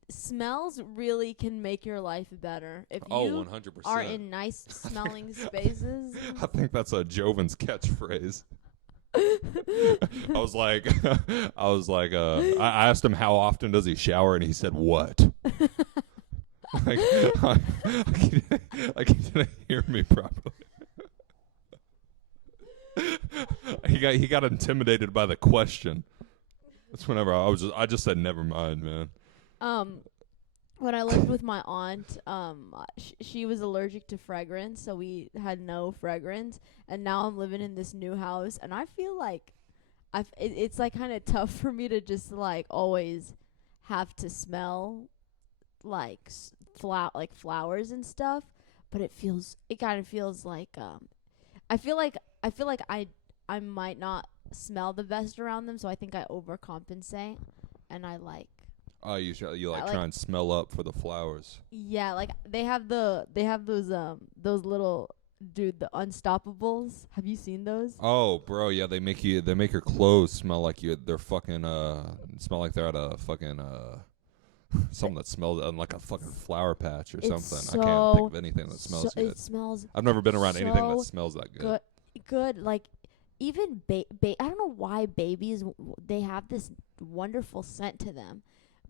Smells really can make your life better if you 100%. are in nice smelling spaces. I think that's a Joven's catchphrase. I was like, I asked him how often does he shower, and he said what? like he didn't hear me properly. He got intimidated by the question. That's whenever I just said never mind, man. When I lived with my aunt, she was allergic to fragrance, so we had no fragrance. And now I'm living in this new house, and I feel like it's like kind of tough for me to just like always have to smell like flowers and stuff. But it kind of feels like I feel like I might not smell the best around them, so I think I overcompensate, and I like. Oh, you try and smell up for the flowers. Yeah, like they have those little dude, the Unstoppables. Have you seen those? Oh, bro, yeah, they make your clothes smell like they're fucking smell like they're at a fucking something that smells like a fucking flower patch or It's something. I can't think of so anything that smells good. It smells I've never been around anything that so smells that good. good. Like even I don't know why babies they have this wonderful scent to them,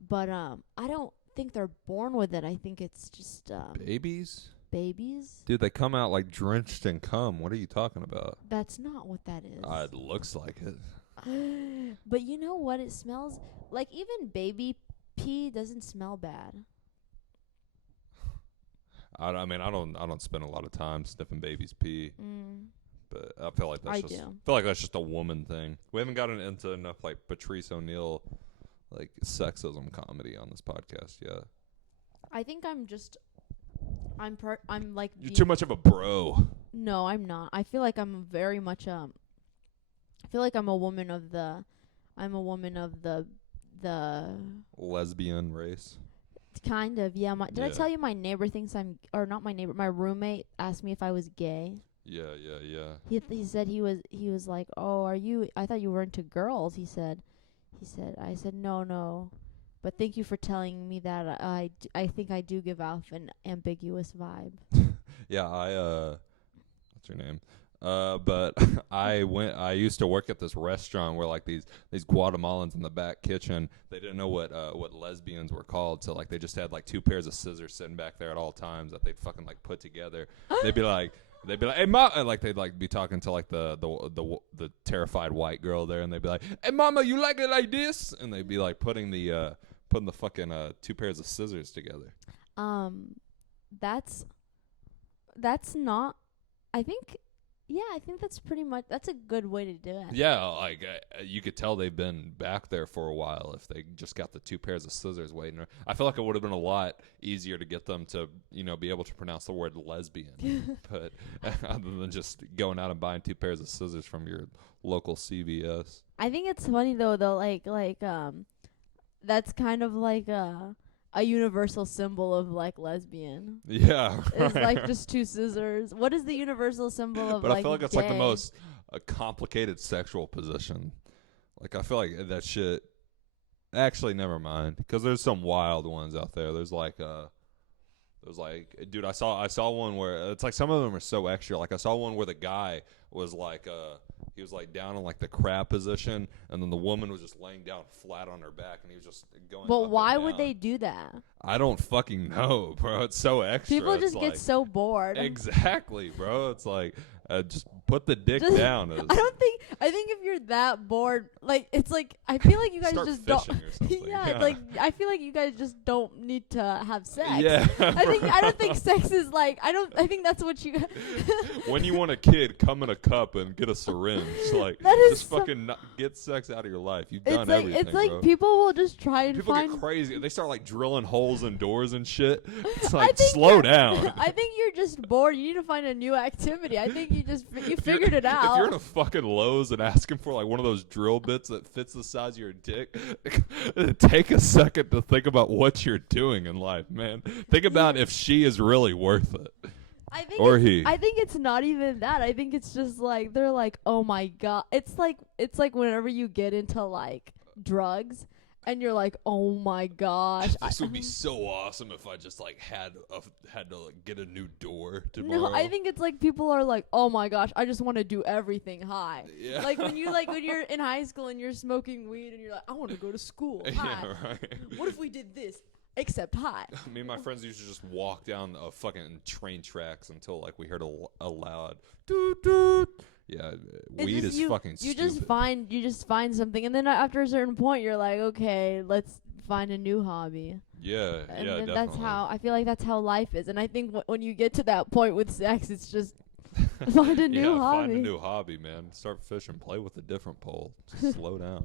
but I don't think they're born with it. I think it's just Babies? babies. Dude, they come out like drenched in cum. What are you talking about? That's not what that is. It looks like it. But you know what it smells like? Even baby pee doesn't smell bad. I mean, I don't spend a lot of time sniffing babies' pee, Mm, but I feel like that's I just do. I feel like that's just a woman thing. We haven't gotten into enough like Patrice O'Neal, like sexism comedy on this podcast yet. I think I'm like You're too much of a bro. No, I'm not. I feel like I'm very much I feel like I'm a woman of the Lesbian race. kind of, yeah. Did I Yeah. tell you my neighbor thinks or not my neighbor, my roommate asked me if I was gay. Yeah. He said he was like, "Oh, are you I thought you were into girls." He said I said, "No. But thank you for telling me that. I think I do give off an ambiguous vibe." Yeah, what's her name? But I used to work at this restaurant where like these Guatemalans in the back kitchen, they didn't know what lesbians were called, so like they just had like two pairs of scissors sitting back there at all times that they'd fucking like put together. They'd be like, "Hey, ma," and like they'd like be talking to like the terrified white girl there, and they'd be like, "Hey, mama, you like it like this?" And they'd be like putting the fucking two pairs of scissors together. That's not. I think. Yeah, I think that's pretty much. That's a good way to do it. Yeah, like you could tell they've been back there for a while if they just got the two pairs of scissors waiting. I feel like it would have been a lot easier to get them to, be able to pronounce the word lesbian, but other than just going out and buying two pairs of scissors from your local CVS. I think it's funny though, that's kind of like a universal symbol of like lesbian. Yeah, It's like just two scissors. What is the universal symbol of but like I feel like it's gay? like the most complicated sexual position. Like I feel like that shit. Actually, never mind, because there's some wild ones out there. There's like, dude, I saw one where it's like some of them are so extra. Like I saw one where the guy was like, he was like down in like the crab position, and then the woman was just laying down flat on her back, and he was just going. But up why and would down. they do that? I don't fucking know, bro. It's so extra. People It's just get like, so bored. Exactly, bro. It's like just put the dick Just- down. I think if you're that bored, like it's like I feel like you guys Start just don't. fishing or something. Yeah, like I feel like you guys just don't need to have sex. Yeah, I don't think sex is like I think that's what you. when you want a kid, come in a cup and get a syringe. Like That is just fucking get sex out of your life. You've It's done like everything, it's like bro. people will just try and People find. get crazy. They start like drilling holes in doors and shit. It's I like think slow down. I think you're just bored. You need to find a new activity. I think you If you're- figured it out. If you're in a fucking Lowe's and asking for like one of those drill bits that fits the size of your dick, take a second to think about what you're doing in life, man. Think about if she is really worth it. I think Or it's- he. I think it's not even that. I think it's just like they're like, oh my god. It's like whenever you get into like drugs and you're like, oh my gosh. This would be so awesome if I just like had to like, get a new door tomorrow. No, I think it's like people are like, oh my gosh, I just want to do everything high. Yeah. Like when you're in high school and you're smoking weed and you're like, I want to go to school high. Yeah, right. What if we did this? Except high. Me and my friends used to just walk down fucking train tracks until like we heard a loud doot doot. Yeah, It's weed just is fucking you stupid. just find something, and then after a certain point, you're like, okay, let's find a new hobby. Yeah, And yeah, then definitely. that's how I feel like that's how life is. And I think when you get to that point with sex, it's just find a new hobby. Find a new hobby, man. Start fishing. Play with a different pole. Just slow down.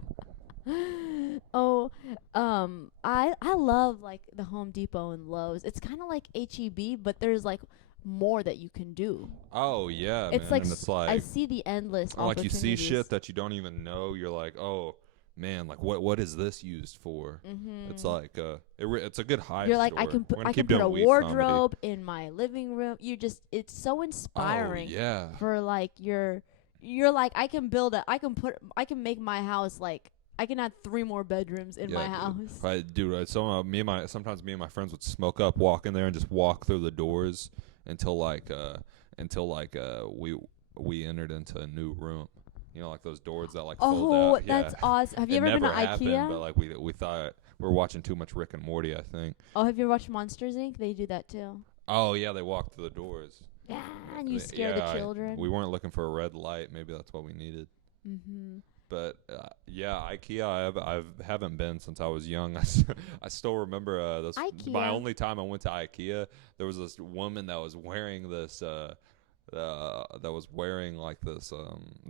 Oh, I love like the Home Depot and Lowe's. It's kind of like HEB, but there's like more that you can do. Oh yeah, It's man. like And it's like, I see the endless or like you see opportunities. shit that you don't even know. You're like, oh, man, like what is this used for? It's like it's a good high. You're like, store. I can put a wardrobe in my living room. It's so inspiring. Oh yeah. For like you're like, I can make my house like, I can add 3 more bedrooms in my house. Sometimes me and my friends would smoke up, walk in there, and just walk through the doors until we entered into a new room. You know, like those doors that like fold out. Oh, that's awesome. Have you ever been to IKEA? But like we thought we were watching too much Rick and Morty, I think. Oh, have you ever watched Monsters Inc? They do that too. Oh yeah, they walk through the doors. Yeah, and you scare the children. We weren't looking for a red light. Maybe that's what we needed. But IKEA. I haven't been since I was young. I still remember my only time I went to IKEA. There was this woman that was wearing this. That was wearing like this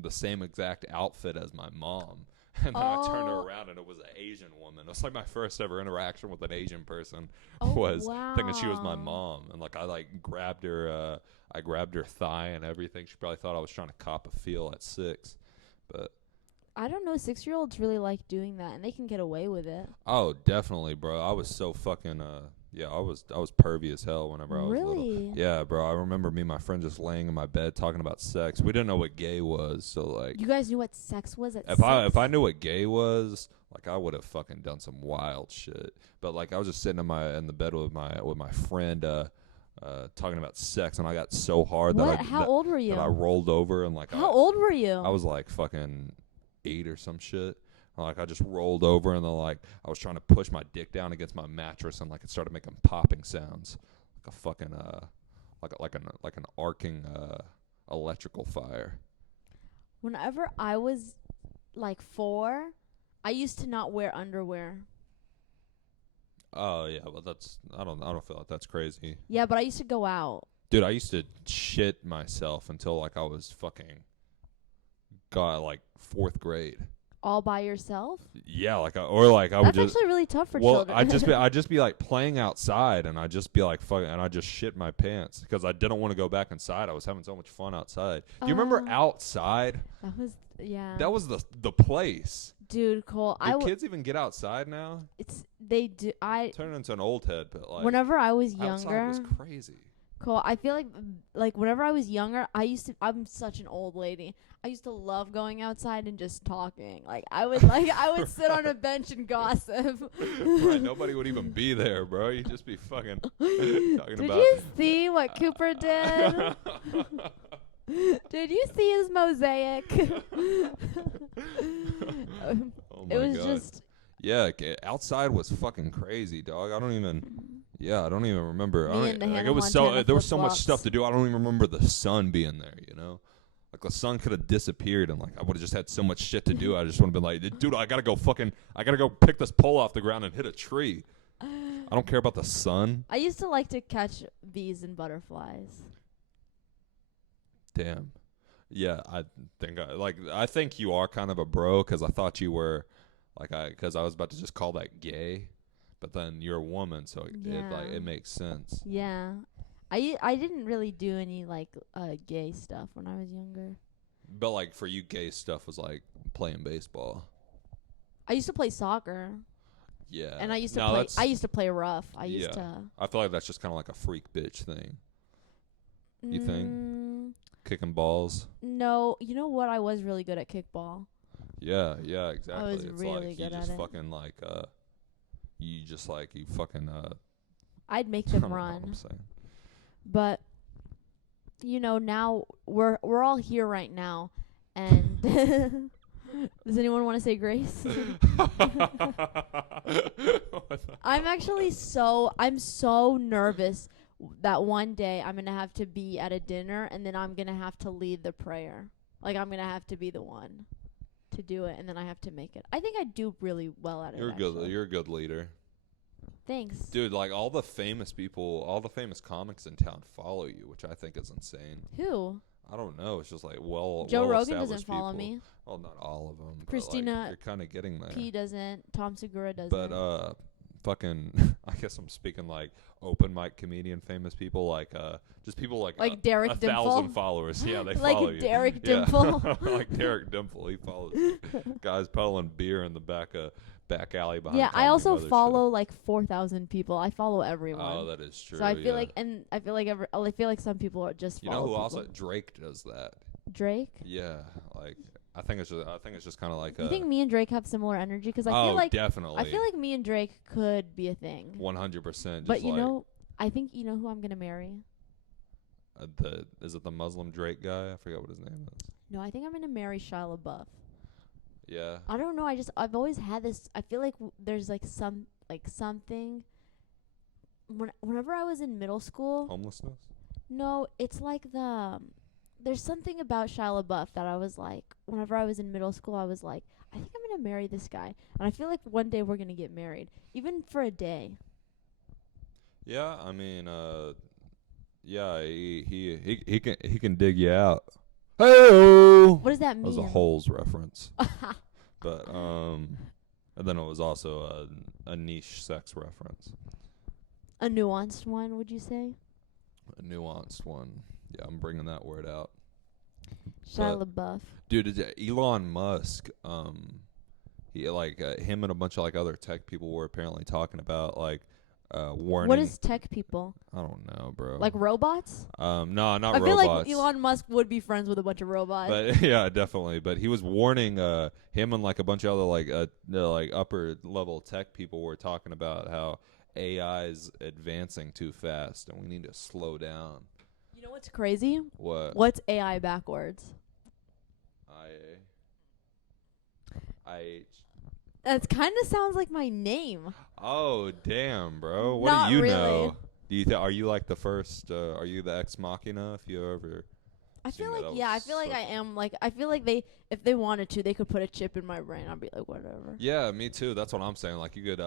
the same exact outfit as my mom. And then I turned her around and it was an Asian woman. It was like my first ever interaction with an Asian person thinking she was my mom. And like I like grabbed her thigh and everything. She probably thought I was trying to cop a feel at 6. But I don't know, 6-year-olds really like doing that and they can get away with it. Oh, definitely, bro. I was so fucking I was pervy as hell whenever I was little. Yeah, bro. I remember me and my friend just laying in my bed talking about sex. We didn't know what gay was, so like. You guys knew what sex was at 6? If I knew what gay was, like I would have fucking done some wild shit. But like I was just sitting in the bed with my friend talking about sex, and I got so hard How old were you? That I rolled over and like. How old were you? I was like fucking 8 or some shit. Like I just rolled over and then like I was trying to push my dick down against my mattress and like it started making popping sounds, like a fucking like an arcing electrical fire. Whenever I was like 4, I used to not wear underwear. Oh yeah, well I don't feel like that's crazy. Yeah, but I used to go out. Dude, I used to shit myself until like I was fucking like 4th grade. All by yourself? Yeah, I would just. That's actually really tough for children. I'd just be like playing outside, and I'd just be like fucking, and I just shit my pants because I didn't want to go back inside. I was having so much fun outside. Do you remember outside? That was the place. Dude, Cole. Do kids even get outside now? They do. Turn into an old head, but like. Whenever I was younger. Outside was crazy. Cool. I feel like whenever I was younger, I'm such an old lady. I used to love going outside and just talking. Like I would sit on a bench and gossip. Right, nobody would even be there, bro. You'd just be fucking talking about. Did you see what Cooper did? Did you see his mosaic? It was God. Just. Yeah, outside was fucking crazy, dog. I don't even remember. There was so much stuff to do. I don't even remember the sun being there, you know? Like the sun could have disappeared and like I would have just had so much shit to do. I just would have been like, dude, I gotta go pick this pole off the ground and hit a tree. I don't care about the sun. I used to like to catch bees and butterflies. Damn. Yeah, I think you are kind of a bro because I thought you were because I was about to just call that gay, but then you're a woman, so it makes sense. Yeah. I didn't really do any like gay stuff when I was younger. But like for you, gay stuff was like playing baseball. I used to play soccer. Yeah. And I used to play rough. I feel like that's just kind of like a freak bitch thing. You think? Kicking balls? No, you know what? I was really good at kickball. Yeah, exactly. I was really good at it. Fucking like you fucking I'd make them run. But you know, now we're all here right now, and does anyone want to say grace? I'm so nervous that one day I'm gonna have to be at a dinner and then I'm gonna have to lead the prayer. Like I'm gonna have to be the one to do it, and then I have to make it. I think I do really well at it. You're a good leader. Thanks. Dude, like all the famous comics in town follow you, which I think is insane. Who? I don't know. It's just like Joe Rogan doesn't follow people. me. Well, not all of them. Christina. But like, you're kind of getting there. P doesn't. Tom Segura doesn't. But fucking I guess I'm speaking like open mic comedian famous people, like just people like Derek 1,000 Dimple. followers. Yeah, they Like follow you. Derek Yeah. Dimple. Like Derek Dimple, he follows you. Guys peddling beer in the back alley behind. Yeah, I Comedy also Mothership. follow like 4,000 people. I follow everyone. Oh, that is true. So I feel yeah. like, and I feel like some people are just You follow know who people. also Drake does that? Drake. Yeah, like I think it's just kind of like You think me and Drake have similar energy? Because I feel like definitely. I feel like me and Drake could be a thing. 100%. But I think you know who I'm gonna marry. Is it the Muslim Drake guy? I forgot what his name is. No, I think I'm gonna marry Shia LaBeouf. Yeah. I don't know. I've always had this. I feel like there's like something. Whenever I was in middle school. Homelessness? No, it's like there's something about Shia LaBeouf that I was like, whenever I was in middle school, I was like, I think I'm gonna marry this guy, and I feel like one day we're gonna get married, even for a day. Yeah, I mean, yeah, he can dig you out. Hey-o! What does that mean? That was a Holes reference. But and then it was also a niche sex reference. A nuanced one, would you say? A nuanced one. Yeah, I'm bringing that word out. Shia LaBeouf. Dude, Elon Musk, he like him and a bunch of like other tech people were apparently talking about like warning. What is tech people? I don't know, bro. Like robots? No, not I robots. feel like Elon Musk would be friends with a bunch of robots. But yeah, definitely. But he was warning him and like a bunch of other like upper level tech people were talking about how AI is advancing too fast and we need to slow down. You know what's crazy? What? What's AI backwards? I That kind of sounds like my name. Oh, damn, bro. What Not do you really. know? Do you are you like the first are you the ex machina if you ever I seen feel that? like That I was feel like I such- am like I feel like if they wanted to, they could put a chip in my brain. I'd be like, whatever. Yeah, me too. That's what I'm saying. Like you could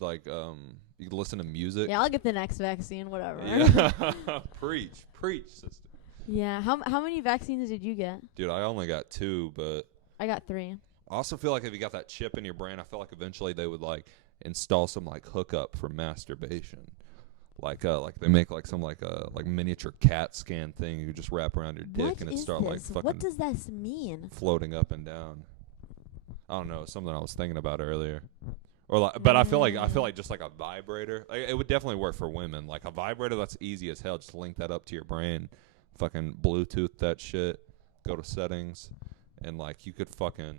like you could listen to music. Yeah, I'll get the next vaccine, whatever. Yeah. Preach, sister. Yeah. How many vaccines did you get? Dude, I only got 2, but I got 3. I also feel like if you got that chip in your brain, I feel like eventually they would like install some like hookup for masturbation. Like they make like some like miniature CAT scan thing you just wrap around your dick What and it is start like this? fucking What does that mean? floating up and down. I don't know, something I was thinking about earlier. Or like, but I feel like just like a vibrator. Like, it would definitely work for women. Like a vibrator that's easy as hell. Just link that up to your brain, fucking Bluetooth that shit. Go to settings, and like you could fucking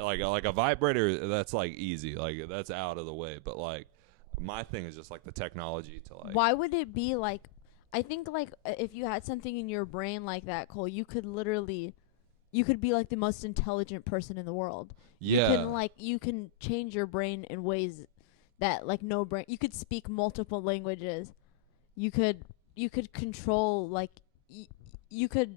like a vibrator that's like easy. Like that's out of the way. But like my thing is just like the technology to like. Why would it be like? I think like if you had something in your brain like that, Cole, you could be like the most intelligent person in the world. Yeah. You can change your brain in ways that like no brain. You could speak multiple languages. You could control like you could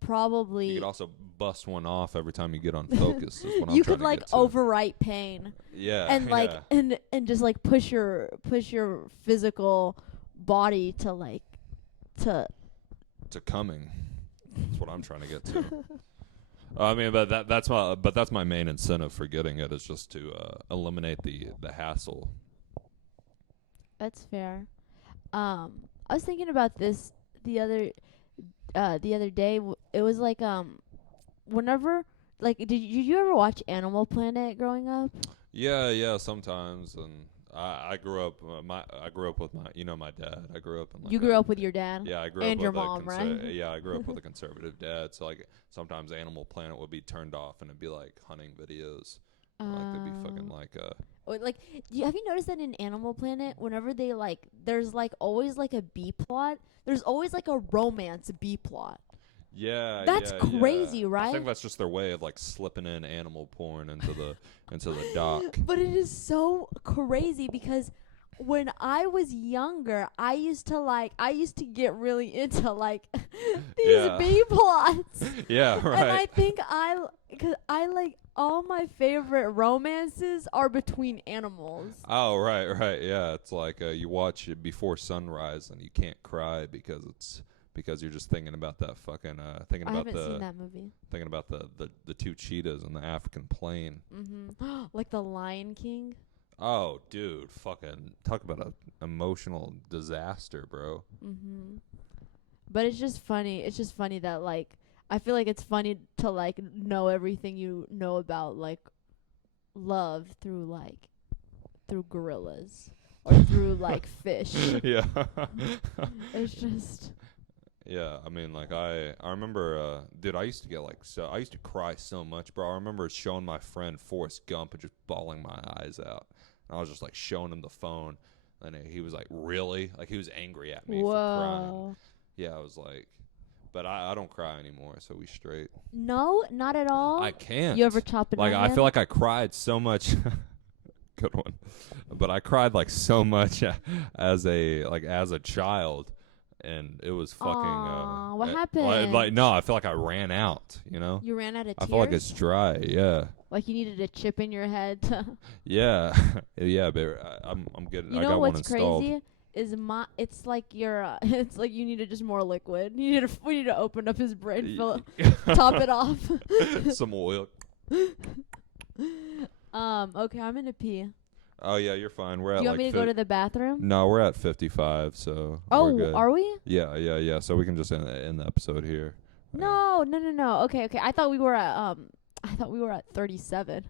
probably. You could also bust one off every time you get unfocused. Is what I'm you trying could to like get to. overwrite pain. Yeah. And like yeah. and just like push your physical body to like to coming. That's what I'm trying to get to. I mean, but that's my main incentive for getting it is just to eliminate the hassle. That's fair. I was thinking about this the other day. It was like whenever like did you ever watch Animal Planet growing up? Yeah, sometimes. And I grew up I grew up with my dad. I grew up in like You grew up with your dad? Yeah, I grew and up your with mom, right? Yeah, I grew up with a conservative dad. So like sometimes Animal Planet would be turned off and it'd be like hunting videos. Like they'd be fucking like Or like have you noticed that in Animal Planet whenever they like there's like always like a B plot, there's always like a romance B plot. Yeah, that's yeah, crazy, yeah. right? I think that's just their way of like slipping in animal porn into the doc. But it is so crazy because when I was younger, I used to get really into like these B plots. Yeah, right. And I think cause I like all my favorite romances are between animals. Oh, right. Yeah, it's like you watch it before sunrise and you can't cry because you're just thinking about that fucking I haven't seen that movie. Thinking about the 2 cheetahs on the African plain. Like the Lion King. Oh, dude, fucking talk about a emotional disaster, bro. Mhm. But it's just funny. It's just funny that like I feel like it's funny to like know everything you know about like love through gorillas or through like fish. Yeah. It's just Yeah, I mean, like I remember, dude, I used to cry so much, bro. I remember showing my friend Forrest Gump and just bawling my eyes out. And I was just like showing him the phone, and he was like, "Really?" Like he was angry at me for crying. whoa. Yeah, I was like, but I don't cry anymore, so we straight. No, not at all. I can't. You ever chop an Like I onion? feel like I cried so much. Good one. But I cried like so much as a child, and it was fucking. Aw, what Like happened? no, I feel like I ran out. You know, You ran out of I feel like it's tears? dry. Yeah, Like you needed a chip in your head to yeah, yeah. But I'm getting. You I know got one what's installed. crazy? Is it's like you're it's like you needed just more liquid. We need to open up his brain, fill it, top it off. Some oil. Okay, I'm gonna pee. Oh yeah, you're fine. We're Do at you want like me to go to the bathroom? no, we're at 55, so we're Oh, good. are we? Yeah, yeah, yeah. So we can just end the episode here. No. Okay. I thought we were at 37.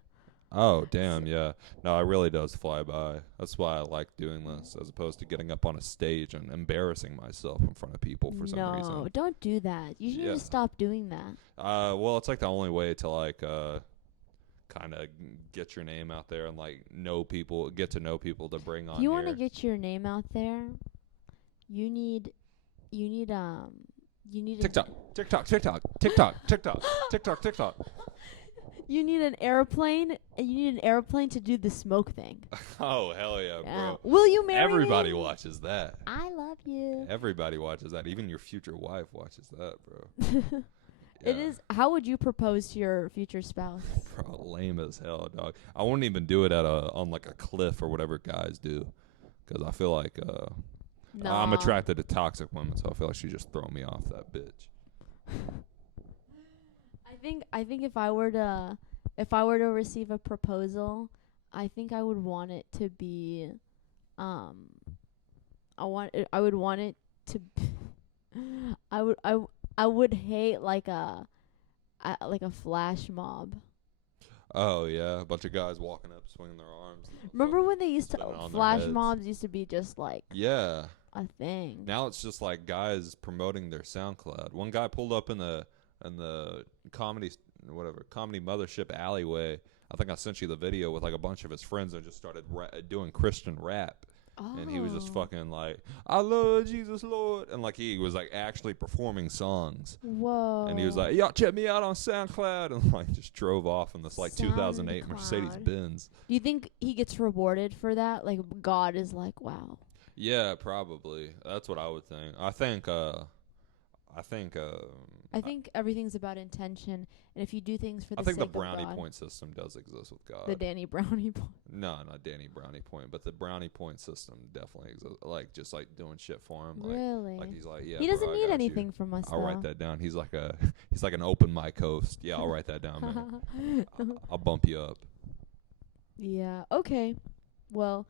Oh, damn, yeah. No, it really does fly by. That's why I like doing this, as opposed to getting up on a stage and embarrassing myself in front of people for some No, reason. don't do that. You need Yeah. to stop doing that. Well, it's like the only way to like kind of get your name out there and like get to know people to bring on If you want to here. get your name out there, you need you need you need TikTok, TikTok, TikTok, TikTok, TikTok, TikTok, TikTok. You need an airplane, and you need an airplane to do the smoke thing. Oh, hell yeah, bro. Will you marry Everybody me? watches that. I love you. Everybody watches that. Even your future wife watches that, bro. It Yeah. is. How would you propose to your future spouse? Bro, lame as hell, dog. I wouldn't even do it on like a cliff or whatever guys do, because I feel like No. I'm attracted to toxic women, so I feel like she just throw me off that bitch. I think if I were to receive a proposal, I think I would want it to be, I would want it to. I would hate like a flash mob. Oh yeah, a bunch of guys walking up, swinging their arms. Remember when they used to Spinning on their flash heads. mobs used to be just like Yeah. a thing. Now it's just like guys promoting their SoundCloud. One guy pulled up in the comedy comedy mothership alleyway. I think I sent you the video with like a bunch of his friends and just started doing Christian rap. Oh. And he was just fucking like, I love Jesus Lord, and like he was like actually performing songs. Whoa. And he was like, y'all check me out on SoundCloud, and like just drove off in this like 2008 SoundCloud. Mercedes Benz. Do you think he gets rewarded for that? Like God is like, wow. Yeah, probably. That's what I would think. I think everything's about intention, and if you do things for the I think sake the brownie of God, point system does exist with God. the Danny Brownie point. No, not Danny Brownie Point, but the brownie point system definitely exists. Like just like doing shit for him. Like, Really? like he's like, yeah. He doesn't bro, I need got you. anything from us. I'll though. write that down. He's like an open mic host. Yeah, I'll write that down, man. I'll bump you up. Yeah. Okay. Well,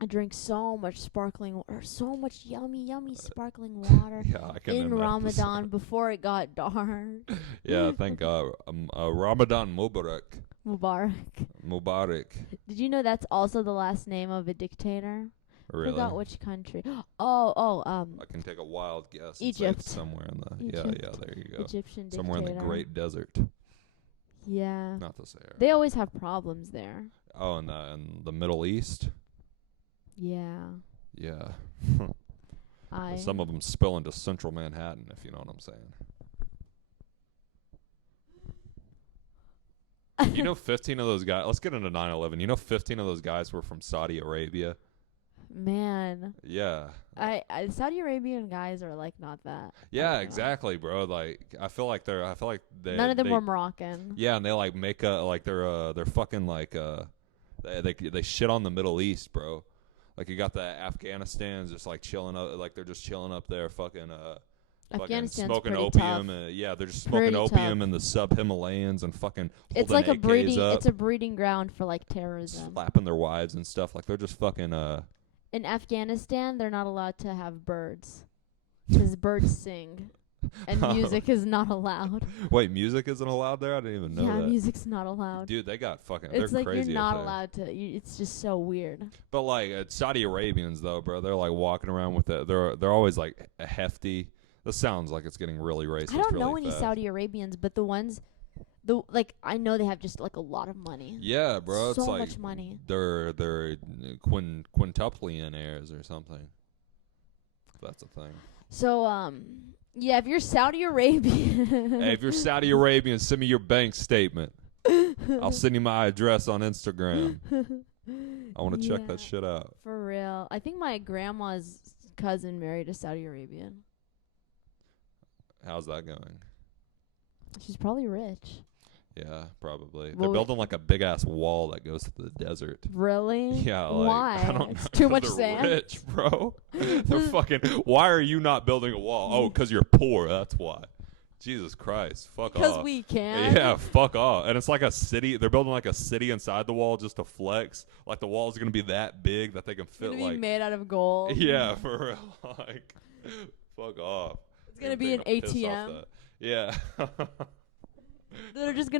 I drink so much sparkling water, so much yummy sparkling water Yeah, I can. in Ramadan before it got dark. Yeah, thank God. Ramadan Mubarak. Mubarak. Did you know that's also the last name of a dictator? Really? Forgot which country. I can take a wild guess. Egypt. It's like somewhere in the Egypt. yeah, there you go. Egyptian dictator. Somewhere in the Great Desert. Yeah. Not the Sahara. They always have problems there. Oh, in the Middle East. Yeah. Yeah. I. Some of them spill into central Manhattan, if you know what I'm saying. You know 15 of those guys, let's get into 9/11. You know 15 of those guys were from Saudi Arabia? Man. Yeah. I Saudi Arabian guys are like not that. Yeah, exactly, bro. Like I feel like they None of them were Moroccan. Yeah, and they like make like they're fucking like they shit on the Middle East, bro. Like you got the Afghanistan's just like chilling up, like they're just chilling up there fucking fucking Afghanistan's smoking pretty opium. tough. Yeah, they're just Pretty smoking opium tough. in the sub-Himalayans and fucking It's holding like a AKs breeding. up, It's a breeding ground for like terrorism. slapping their wives and stuff. Like they're just fucking In Afghanistan, they're not allowed to have birds, 'cause birds sing, and music is not allowed. Wait, music isn't allowed there? I didn't even know Yeah, that. music's not allowed. Dude, they got fucking. It's they're like crazy. you're not up there. allowed to. It's just so weird. But like Saudi Arabians though, bro, they're like walking around with it. They're always like a hefty. This sounds like it's getting really racist. I don't really know any fast. Saudi Arabians, but I know they have just like a lot of money. Yeah, bro, So it's like much money. They're quintuplionaires or something. If that's a thing. So yeah, if you're Saudi Arabian, Hey, if you're Saudi Arabian, send me your bank statement. I'll send you my address on Instagram. I want to check that shit out. For real. I think my grandma's cousin married a Saudi Arabian. How's that going? She's probably rich. Yeah, probably. Well, They're building like a big ass wall that goes to the desert. Really? Yeah, like, Why? I don't It's know. too much 'Cause they're sand. rich, bro. They're fucking. Why are you not building a wall? Oh, 'cause you're poor. That's why. Jesus Christ, fuck off. 'Cause we can. Yeah, fuck off. And it's like a city. They're building like a city inside the wall just to flex. Like the wall's gonna be that big that they can It's fit gonna like. be made out of gold. Yeah, for real. Like, fuck off. It's gonna be an ATM. Yeah.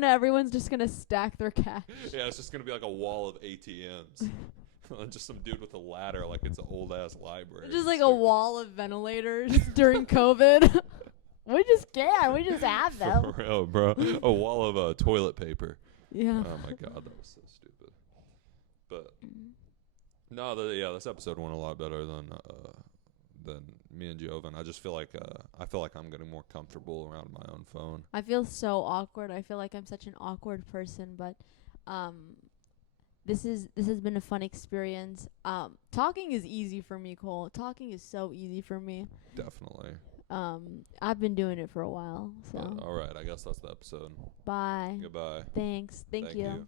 Everyone's just gonna stack their cash. Yeah, it's just gonna be like a wall of ATMs. Just some dude with a ladder, like it's an old ass library. Just like a wall of ventilators during COVID. We just can. We just have them. For real, bro. A wall of toilet paper. Yeah. Oh my god, that was so stupid. But no, this episode went a lot better than me and Jovan. I just feel like I'm getting more comfortable around my own phone. I feel so awkward. I feel like I'm such an awkward person, but this has been a fun experience. Talking is easy for me, Cole. Talking is so easy for me. Definitely. I've been doing it for a while, so. All right, I guess that's the episode. Bye. Goodbye. Thanks. Thank you. you.